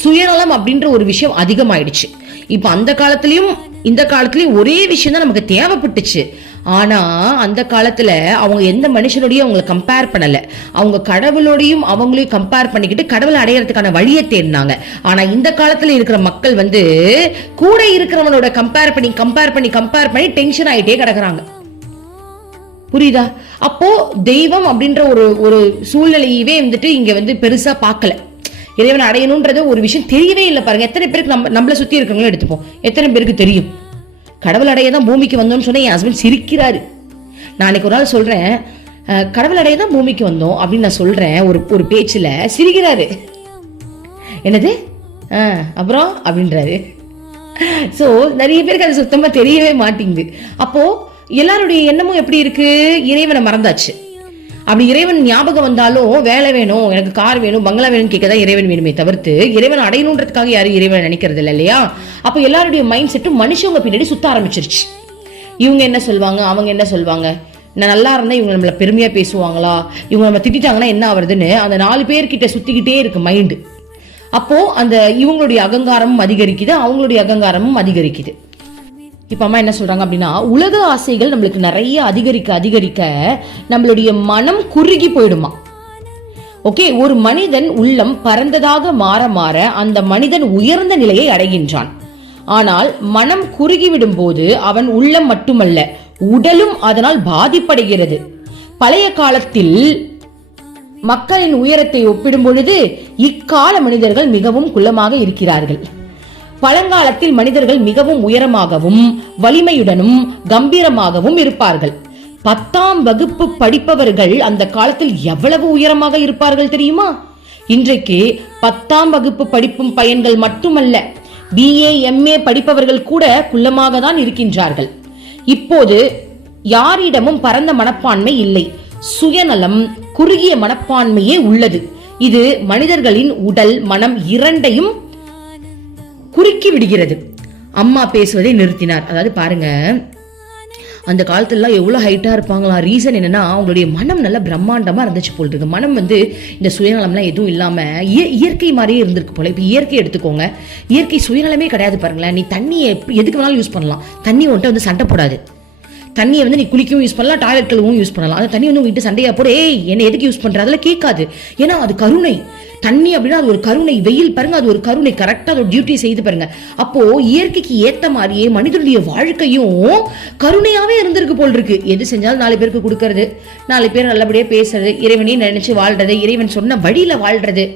சுயநலம் அப்படின்ற ஒரு விஷயம் அதிகமாயிடுச்சு. இப்ப அந்த காலத்திலயும் இந்த காலத்திலயும் ஒரே விஷயம் தான் நமக்கு தேவைப்பட்டுச்சு. ஆனா அந்த காலத்துல அவங்க எந்த மனுஷனோடையும் அவங்களை கம்பேர் பண்ணல, அவங்க கடவுளோடையும் அவங்களையும் கம்பேர் பண்ணிக்கிட்டு கடவுளை அடையறதுக்கான வழியை தேடினாங்க. ஆனா இந்த காலத்துல இருக்கிற மக்கள் வந்து கூட இருக்கிறவனோட கம்பேர் பண்ணி டென்ஷன் ஆயிட்டே கிடக்குறாங்க. புரியுதா? அப்போ தெய்வம் அப்படின்ற ஒரு சூழ்நிலையவே வந்துட்டு இங்க வந்து பெருசா பார்க்கல. இறைவனை அடையணும்ன்றது ஒரு விஷயம் தெரியவே இல்லை. பாருங்க, எத்தனை பேருக்கு நம்மள சுத்தி இருக்கவங்களும் எடுத்துப்போம், எத்தனை பேருக்கு தெரியும் கடவுள் அடைய தான் பூமிக்கு வந்தோம்னு சொன்னா என் ஹஸ்பண்ட் சிரிக்கிறாரு. நான் அன்னைக்கு ஒரு நாள் சொல்றேன், கடவுள் அடைய தான் பூமிக்கு வந்தோம் அப்படின்னு நான் சொல்றேன் ஒரு பேச்சுல, சிரிக்கிறாரு. என்னது அப்புறம் அப்படின்றாரு. சோ நிறைய பேருக்கு அது சுத்தமா தெரியவே மாட்டேங்குது. அப்போ எல்லாருடைய எண்ணமும் எப்படி இருக்கு, இறைவனை மறந்தாச்சு. அப்படி இறைவன் ஞாபகம் வந்தாலும் வேலை வேணும், எனக்கு கார் வேணும், பங்களா வேணும்னு கேட்கதான் இறைவன் வேணுமே தவிர்த்து இறைவன் அடையணுன்றதுக்காக யாரும் இறைவனை நினைக்கிறது இல்லை இல்லையா. அப்ப எல்லாருடைய மைண்ட் செட்டும் மனுஷங்க பின்னாடி சுத்த ஆரம்பிச்சிருச்சு. இவங்க என்ன சொல்லுவாங்க, அவங்க என்ன சொல்லுவாங்க, நான் நல்லா இருந்தா இவங்க நம்மள பெருமையா பேசுவாங்களா, இவங்க நம்ம திட்டாங்கன்னா என்ன ஆகுறதுன்னு அந்த 4 பேர்கிட்ட சுத்திக்கிட்டே இருக்கு மைண்டு. அப்போ அந்த இவங்களுடைய அகங்காரமும் அதிகரிக்குது, அவங்களுடைய அகங்காரமும் அதிகரிக்குது. இப்ப அம்மா என்ன சொல்றாங்க அப்படின்னா, உலக ஆசைகள் நம்மளுக்கு நிறைய அதிகரிக்க நம்மளுடைய மனம் குறுகி போயிடுமா. ஓகே, ஒரு மனிதன் உள்ளம் பரந்ததாக மாற அந்த மனிதன் உயர்ந்த நிலையை அடைகின்றான். ஆனால் மனம் குறுகிவிடும் போது அவன் உள்ளம் மட்டுமல்ல உடலும் அதனால் பாதிப்படைகிறது. பழைய காலத்தில் மக்களின் உயரத்தை ஒப்பிடும் பொழுது இக்கால மனிதர்கள் மிகவும் குள்ளமாக இருக்கிறார்கள். பழங்காலத்தில் மனிதர்கள் மிகவும் உயரமாகவும் வலிமையுடனும் கம்பீரமாகவும் இருப்பார்கள். 10ஆம் வகுப்பு படிப்பவர்கள் அந்த காலத்தில் எவ்வளவு உயரமாக இருப்பார்கள் தெரியுமா? இன்றைக்கு 10ஆம் வகுப்பு படிப்பும் பையன்கள் மட்டுமல்ல, BA MA படிப்பவர்கள் கூட குள்ளமாக தான் இருக்கின்றார்கள். இப்போது யாரிடமும் பரந்த மனப்பான்மை இல்லை, சுயநலம் குறுகிய மனப்பான்மையே உள்ளது. இது மனிதர்களின் உடல் மனம் இரண்டையும் குறுக்கி விடுகிறது. அம்மா பேசுவதை நிறுத்தினார். அதாவது பாருங்க, அந்த காலத்துலலாம் எவ்வளோ ஹைட்டாக இருப்பாங்களா? ரீசன் என்னன்னா அவங்களுடைய மனம் நல்லா பிரம்மாண்டமாக இருந்துச்சு போல் இருக்கு. மனம் வந்து இந்த சுயநலம்லாம் எதுவும் இல்லாமல் இயற்கை மாதிரியே இருந்திருக்கு போல. இப்போ இயற்கை எடுத்துக்கோங்க, இயற்கை சுயநலமே கிடையாது பாருங்களேன். நீ தண்ணியை எதுக்கு வேணாலும் யூஸ் பண்ணலாம். தண்ணி வந்துட்டு வந்து சண்டை போடாது. தண்ணியை வந்து நீ குளிக்கவும் யூஸ் பண்ணலாம், டாய்லெட் கழுவும் யூஸ் பண்ணலாம். அந்த தண்ணி வந்து வீட்டு சண்டையா போட என்ன எதுக்கு யூஸ் பண்ற அதெல்லாம் கேட்காது. ஏன்னா அது கருணை. தண்ணி அப்படின்னா அது ஒரு கருணை. வெயில் பாருங்க, அது ஒரு கருணை. கரெக்டா அதோட டியூட்டி செய்து பாருங்க. அப்போ இயற்கைக்கு ஏத்த மாதிரியே மனிதனுடைய வாழ்க்கையும் கருணையாவே இருந்திருக்கு போல் இருக்கு. எது செஞ்சாலும் 4 பேருக்கு கொடுக்கறது, 4 பேர் நல்லபடியா பேசுறது, இறைவனையும் நினைச்சு வாழ்றது, இறைவன் சொன்ன வழியில வாழ்றது,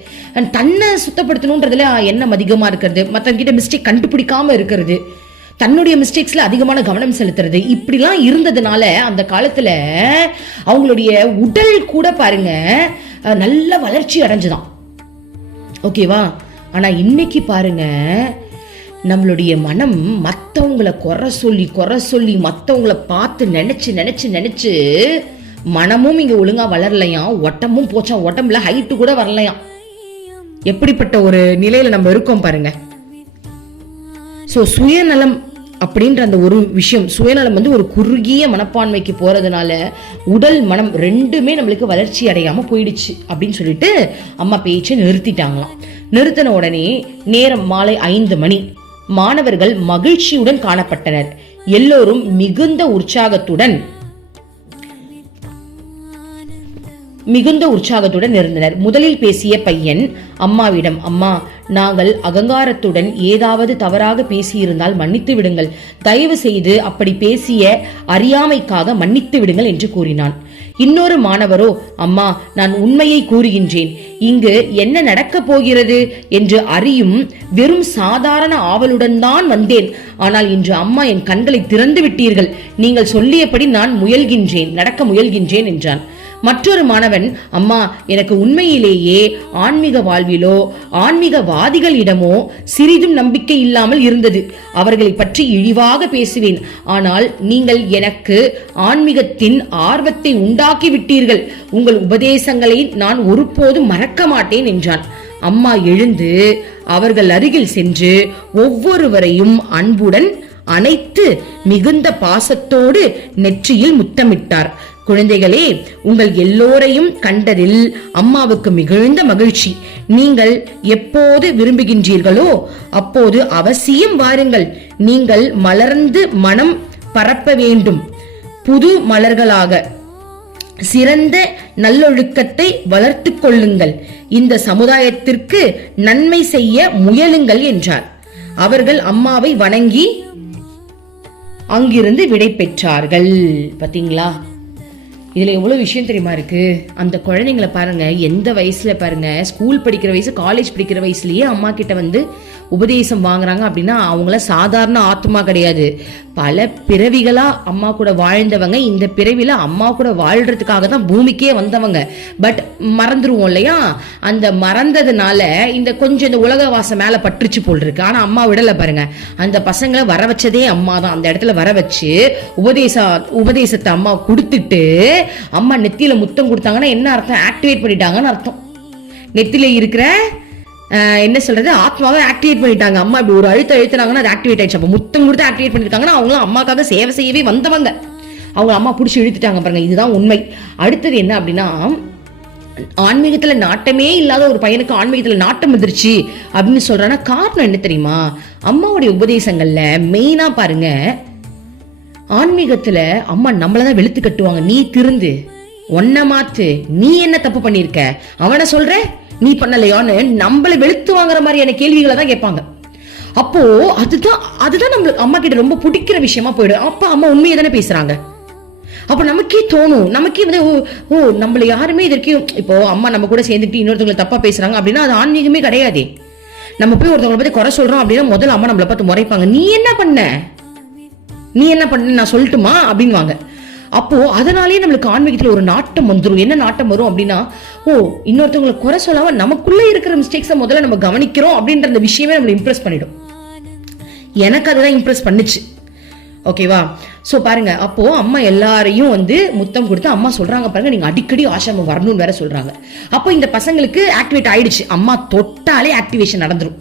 தன்னை சுத்தப்படுத்தணும்ன்றதுல எண்ணம் அதிகமா இருக்கிறது, மத்தவங்க கிட்ட மிஸ்டேக் கண்டுபிடிக்காம இருக்கிறது, தன்னுடைய மிஸ்டேக்ஸ்ல அதிகமான கவனம் செலுத்துறது, இப்படிலாம் இருந்ததுனால அந்த காலத்துல அவங்களுடைய உடல் கூட பாருங்க நல்ல வளர்ச்சி அடைஞ்சுதான். ஓகேவா? ஆனா இன்னைக்கு பாருங்க நம்மளுடைய மனம் மற்றவங்களை குறை சொல்லி மற்றவங்களை பார்த்து நினைச்சு மனமும் இங்க ஒழுங்கா வளரலையாம், உடம்பும் போச்சா, உடம்புல ஹைட்டு கூட வரலையாம். எப்படிப்பட்ட ஒரு நிலையில நம்ம இருக்கோம் பாருங்க. ஸோ சுயநலம் அப்படின்ற அந்த ஒரு விஷயம், சுயநலம் வந்து ஒரு குறுகிய மனப்பான்மைக்கு போறதுனால உடல் மனம் ரெண்டுமே நம்மளுக்கு வளர்ச்சி அடையாம போயிடுச்சு அப்படின்னு சொல்லிட்டு அம்மா பேச்சை நிறுத்திட்டாங்களாம். நிறுத்தின உடனே நேரம் மாலை 5 மணி. மாணவர்கள் மகிழ்ச்சியுடன் காணப்பட்டனர். எல்லோரும் மிகுந்த உற்சாகத்துடன் இருந்தனர். முதலில் பேசிய பையன் அம்மாவிடம், அம்மா, நாங்கள் அகங்காரத்துடன் ஏதாவது தவறாக பேசியிருந்தால் மன்னித்து விடுங்கள். தயவு செய்து அப்படி பேசிய அறியாமைக்காக மன்னித்து விடுங்கள் என்று கூறினான். இன்னொரு மாணவரோ, அம்மா, நான் உண்மையை கூறுகின்றேன். இங்கு என்ன நடக்கப் போகிறது என்று அறியும் வெறும் சாதாரண ஆவலுடன் தான் வந்தேன். ஆனால் இன்று அம்மா என் கண்களை திறந்து விட்டீர்கள். நீங்கள் சொல்லியபடி நான் நடக்க முயல்கின்றேன் என்றான். மற்றொரு மாணவன், அம்மா, எனக்கு உண்மையிலேயே ஆன்மீக வாழ்விலோ ஆன்மீகவாதிகளிடமோ சிறிதும் நம்பிக்கை இல்லாமல் இருந்தது. அவர்களை பற்றி இழிவாக பேசுவேன். ஆனால் நீங்கள் எனக்கு ஆன்மீகத்தின் ஆர்வத்தை உண்டாக்கி விட்டீர்கள். உங்கள் உபதேசங்களை நான் ஒருபோதும் மறக்க மாட்டேன் என்றான். அம்மா எழுந்து அவர்கள் அருகில் சென்று ஒவ்வொருவரையும் அன்புடன் அணைத்து மிகுந்த பாசத்தோடு நெற்றியில் முத்தமிட்டார். குழந்தைகளே, உங்கள் எல்லோரையும் கண்டதில் அம்மாவுக்கு மிகுந்த மகிழ்ச்சி. நீங்கள் எப்போது விரும்புகின்றீர்களோ அப்போது அவசியம் வாருங்கள். நீங்கள் மலர்ந்து மனம் பரப்ப வேண்டும். புது மலர்களாக சிறந்த நல்லொழுக்கத்தை வளர்த்து கொள்ளுங்கள். இந்த சமுதாயத்திற்கு நன்மை செய்ய முயலுங்கள் என்றார். அவர்கள் அம்மாவை வணங்கி அங்கிருந்து விடை பெற்றார்கள். பாத்தீங்களா, இதுல எவ்வளவு விஷயம் தெரியுமா இருக்கு. அந்த குழந்தைங்களை பாருங்க, எந்த வயசுல பாருங்க, ஸ்கூல் படிக்கிற வயசு, காலேஜ் படிக்கிற வயசுலயே அம்மா கிட்ட வந்து உபதேசம் வாங்குறாங்க அப்படின்னா அவங்கள சாதாரண ஆத்மா கிடையாது. பல பிறவிகளா அம்மா கூட வாழ்ந்தவங்க. இந்த பிறவில அம்மா கூட வாழ்றதுக்காக தான் பூமிக்கே வந்தவங்க. பட் மறந்துருவோம் இல்லையா? அந்த மறந்ததுனால இந்த கொஞ்சம் இந்த உலக வாசம் மேல பற்றுச்சு போல் இருக்கு. ஆனா அம்மா விடல பாருங்க. அந்த பசங்களை வர வச்சதே அம்மா தான். அந்த இடத்துல வர வச்சு உபதேசத்தை அம்மா கொடுத்துட்டு அம்மா நெத்தியில முத்தம் கொடுத்தாங்கன்னா என்ன அர்த்தம்? ஆக்டிவேட் பண்ணிட்டாங்கன்னு அர்த்தம். நெத்தியில இருக்கிற என்ன சொல்றது, ஆத்மாவை ஆக்டிவேட் பண்ணிட்டாங்க. அம்மா இப்படி ஒரு அழுத்தினாங்கன்னா அது ஆக்டிவேட் ஆயிடுச்சு. அப்ப முத்தம் கொடுத்து ஆக்டிவேட் பண்ணிருக்காங்கன்னா அவங்களும் அம்மாக்காக சேவை செய்யவே வந்தவங்க. அவங்க அம்மா பிடிச்சி இழுத்துட்டாங்க பாருங்க. இதுதான் உண்மை. அடுத்தது என்ன அப்படின்னா, ஆன்மீகத்துல நாட்டமே இல்லாத ஒரு பையனுக்கு ஆன்மீகத்துல நாட்டம் வந்துருச்சு அப்படின்னு சொல்றான்னா காரணம் என்ன தெரியுமா? அம்மாவுடைய உபதேசங்கள்ல மெயினா பாருங்க, ஆன்மீகத்துல அம்மா நம்மளதான் வெளுத்து கட்டுவாங்க. நீ திருந்து, ஒன்ன மாத்து, நீ என்ன தப்பு பண்ணிருக்க, அவனை சொல்ற நீ பண்ணலையான்னு நம்மளை வெளுத்து வாங்குற மாதிரியான கேள்விகளை தான் கேட்பாங்க. அப்போ அதுதான் நம்மளுக்கு அம்மா கிட்ட ரொம்ப பிடிக்கிற விஷயமா போயிடும். அப்ப அம்மா உண்மையை தானே பேசுறாங்க. அப்ப நமக்கே தோணும், நமக்கே வந்து ஓ நம்மள யாருமே இதற்கும், இப்போ அம்மா நம்ம கூட சேர்ந்துட்டு இன்னொருத்தவங்களை தப்பா பேசுறாங்க அப்படின்னா அது ஆன்மீகமே கிடையாது. நம்ம போய் ஒருத்தவங்களை பத்தி குறை சொல்றோம் அப்படின்னா முதல்ல அம்மா நம்மளை பார்த்து முறைப்பாங்க. நீ என்ன பண்ண நான் சொல்லட்டுமா அப்படின்வாங்க. அப்போ அதனாலேயே நம்மளுக்கு ஆன்மீகத்துல ஒரு நாட்டம் வந்துடும். என்ன நாட்டம் வரும் அப்படின்னா, ஓ இன்னொருத்தவங்களை குறை சொல்லாம நமக்குள்ள இருக்கிற மிஸ்டேக்ஸை முதல்ல நம்ம கவனிக்கிறோம் அப்படின்ற அந்த விஷயமே நம்மளை இம்ப்ரெஸ் பண்ணிடும். எனக்கு அதுதான் இம்ப்ரெஸ் பண்ணுச்சு. ஓகேவா? சோ பாருங்க, அப்போ அம்மா எல்லாரையும் வந்து முத்தம் கொடுத்து அம்மா சொல்றாங்க பாருங்க, நீங்க அடிக்கடி ஆசிரமம் வரணும்னு வேற சொல்றாங்க. அப்போ இந்த பசங்களுக்கு ஆக்டிவேட் ஆயிடுச்சு. அம்மா தொட்டாலே ஆக்டிவேஷன் நடந்துரும்.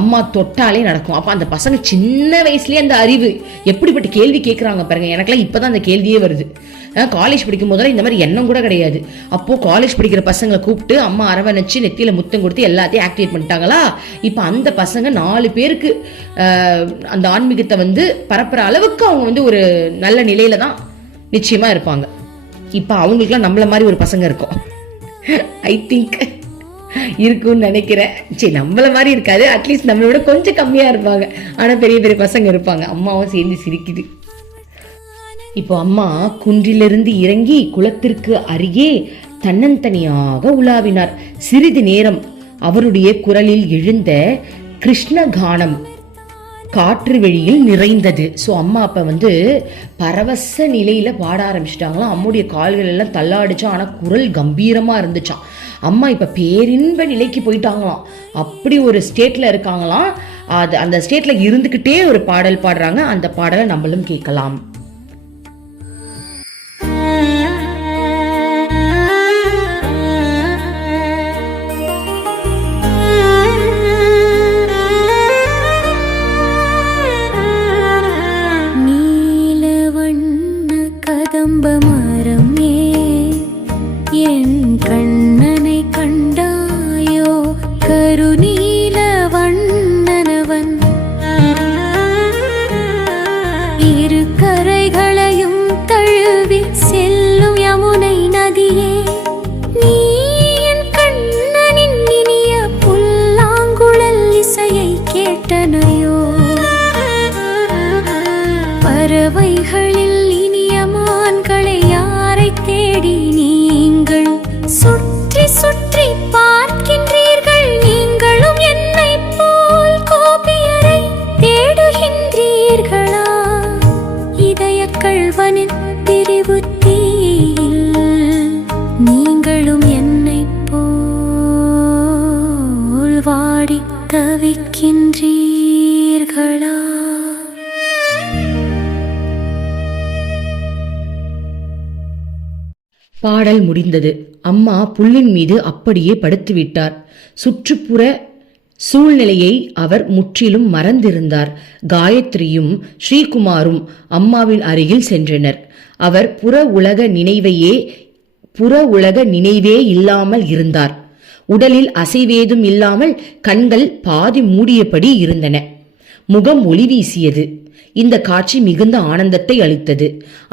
அம்மா தொட்டாலே நடக்கும். அப்போ அந்த பசங்க சின்ன வயசுலேயே அந்த அறிவு எப்படிப்பட்ட கேள்வி கேட்குறாங்க பாருங்க. எனக்குலாம் இப்போ தான் அந்த கேள்வியே வருது. காலேஜ் படிக்கும் போதெல்லாம் இந்த மாதிரி எண்ணம் கூட கிடையாது. அப்போது காலேஜ் படிக்கிற பசங்களை கூப்பிட்டு அம்மா அரவணைச்சு நெத்தியில் முத்தம் கொடுத்து எல்லாத்தையும் ஆக்டிவேட் பண்ணிட்டாங்களா. இப்போ அந்த பசங்க 4 பேருக்கு அந்த ஆன்மீகத்தை வந்து பரப்புற அளவுக்கு அவங்க வந்து ஒரு நல்ல நிலையில தான் நிச்சயமாக இருப்பாங்க. இப்போ அவங்களுக்குலாம் நம்மள மாதிரி ஒரு பசங்க இருக்கும், ஐ திங்க் இருக்குன்னு நினைக்கிறேன். சரி, நம்மள மாதிரி இருக்காது, அட்லீஸ்ட் நம்மளை விட கொஞ்சம் கம்மியாக இருப்பாங்க. ஆனால் பெரிய பெரிய பசங்க இருப்பாங்க. அம்மாவும் சேர்ந்து சிரிக்குது. இப்போ அம்மா குன்றிலிருந்து இறங்கி குளத்திற்கு அருகே தன்னந்தனியாக உலாவினார். சிறிது நேரம் அவருடைய குரலில் எழுந்த கிருஷ்ண கானம் காற்று வெளியில் நிறைந்தது. ஸோ அம்மா அப்போ வந்து பரவச நிலையில பாட ஆரம்பிச்சிட்டாங்களாம். அம்முடைய கால்கள் எல்லாம் தள்ளாடிச்சான். ஆனால் குரல் கம்பீரமாக இருந்துச்சான். அம்மா இப்போ பேரின்ப நிலைக்கு போயிட்டாங்களாம். அப்படி ஒரு ஸ்டேட்ல இருக்காங்களாம். அது அந்த ஸ்டேட்ல இருந்துக்கிட்டே ஒரு பாடல் பாடுறாங்க. அந்த பாடலை நம்மளும் கேட்கலாம். பறவைகளில் இனிய மான்களை யாரை தேடி நீங்கள் சுற்றி சுற்றி பார்க்கின்றீர்கள்? நீங்களும் என்னை போல் கோபியரை தேடுகின்றீர்களா? இதய கள்வனின் திரிவுத்தீயில் நீங்களும் என்னை போல் வாடி தவிக்கின்றீர்களா? பாடல் முடிந்தது. அம்மா புல்லின் மீது அப்படியே படுத்துவிட்டார். சுற்றுப்புற சூழ்நிலையை அவர் முற்றிலும் மறந்திருந்தார். காயத்ரியும் ஸ்ரீகுமாரும் அம்மாவின் அருகில் சென்றனர். அவர் புற உலக நினைவே இல்லாமல் இருந்தார். உடலில் அசைவேதும் இல்லாமல் கண்கள் பாதி மூடியபடி இருந்தன. முகம் ஒளி வீசியது. இந்த காட்சி மிகுந்த ஆனந்தத்தை அளித்தது.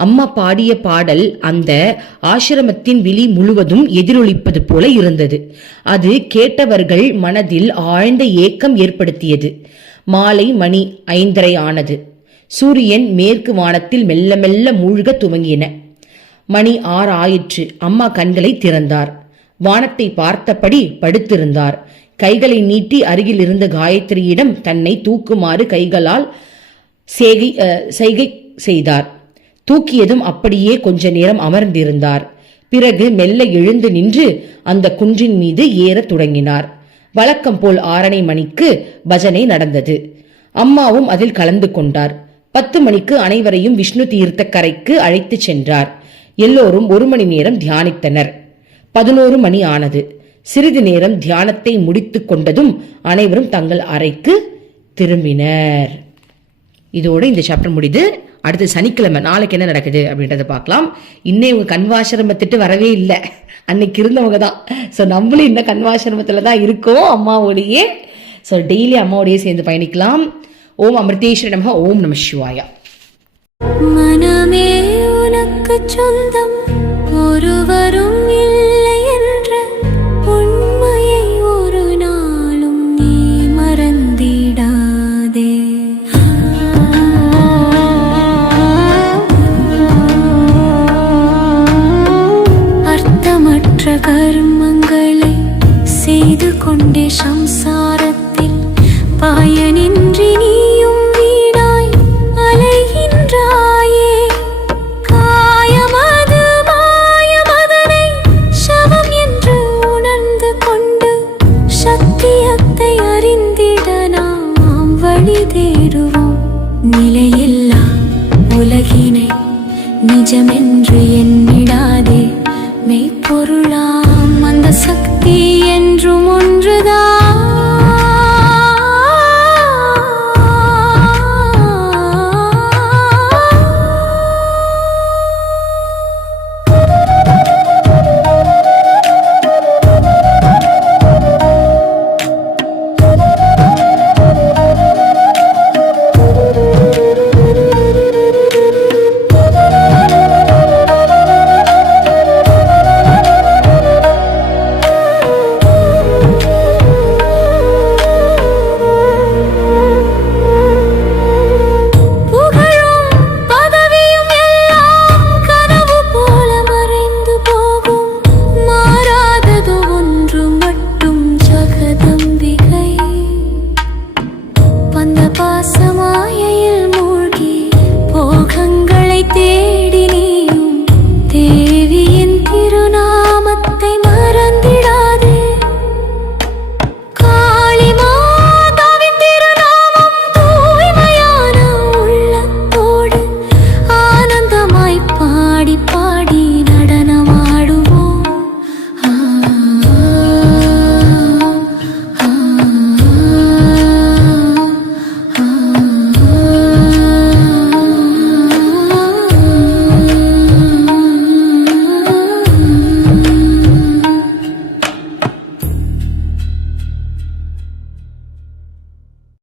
அம்மா பாடிய பாடல் அந்த ஆசிரமத்தின் விழி முழுவதும் எதிரொலிப்பது போல இருந்தது. அது கேட்டவர்கள் மனதில் ஆழ்ந்த ஏக்கம் ஏற்படுத்தியது. மாலை மணி 5:30 ஆனது. சூரியன் மேற்கு வானத்தில் மெல்ல மெல்ல மூழ்க துவங்கின. மணி 6 ஆயிற்று. அம்மா கண்களை திறந்தார். வானத்தை பார்த்தபடி படுத்திருந்தார். கைகளை நீட்டி அருகில் இருந்த காயத்ரியிடம் தன்னை தூக்குமாறு கைகளால் செய்கை செய்தார். தூக்கியதும் அப்படியே கொஞ்ச நேரம் அமர்ந்திருந்தார். பிறகு மெல்ல எழுந்து நின்று அந்த குன்றின் மீது ஏறத் தொடங்கினார். வழக்கம் போல் 6:30 மணிக்கு பஜனை நடந்தது. அம்மாவும் அதில் கலந்து கொண்டார். 10 மணிக்கு அனைவரையும் விஷ்ணு தீர்த்த கரைக்கு அழைத்து சென்றார். எல்லோரும் 1 மணி நேரம் தியானித்தனர். 11 மணி ஆனது. சிறிது நேரம் தியானத்தை முடித்து கொண்டதும் அனைவரும் தங்கள் அறைக்கு திரும்பினர். இதோட இந்த சாப்டர் முடிது. அடுத்து சனிக்கிழமை நாளைக்கு என்ன நடக்குது அப்படின்றத பார்க்கலாம். இன்னும் இவங்க கன்வாசிரமத்திட்டு வரவே இல்லை. அன்னைக்கு இருந்தவங்க தான். ஸோ நம்மளும் இன்னும் கன்வாசிரமத்தில் தான் இருக்கோம் அம்மாவோடையே. ஸோ டெய்லி அம்மாவோடையே சேர்ந்து பயணிக்கலாம். ஓம் அமிர்தேஸ்வரி நமஹ. ஓம் நம சிவாயா. மனமே உனக்கு சொந்தம், ஒருவரும் இல்லை என்ற உண்மையை ஒரு நாளும் நீ மறந்திடாதே. அர்த்தமற்ற கர்மங்களை செய்து கொண்டே சம்சாரத்தில் பயனின்றி நீயும் வீணாய் அலைகின்றாயே. காயமது மாயமதனை சவம் என்று உணர்ந்து கொண்டு சத்தியத்தை அறிந்திட நாம் வழி தேடுவோம். நிலையில்லா உலகினை நிஜமென்று எண்ணிடாதே. மெய்ப்பொருளாம் அந்த சக்தி என்றும் ஒன்றுதான்.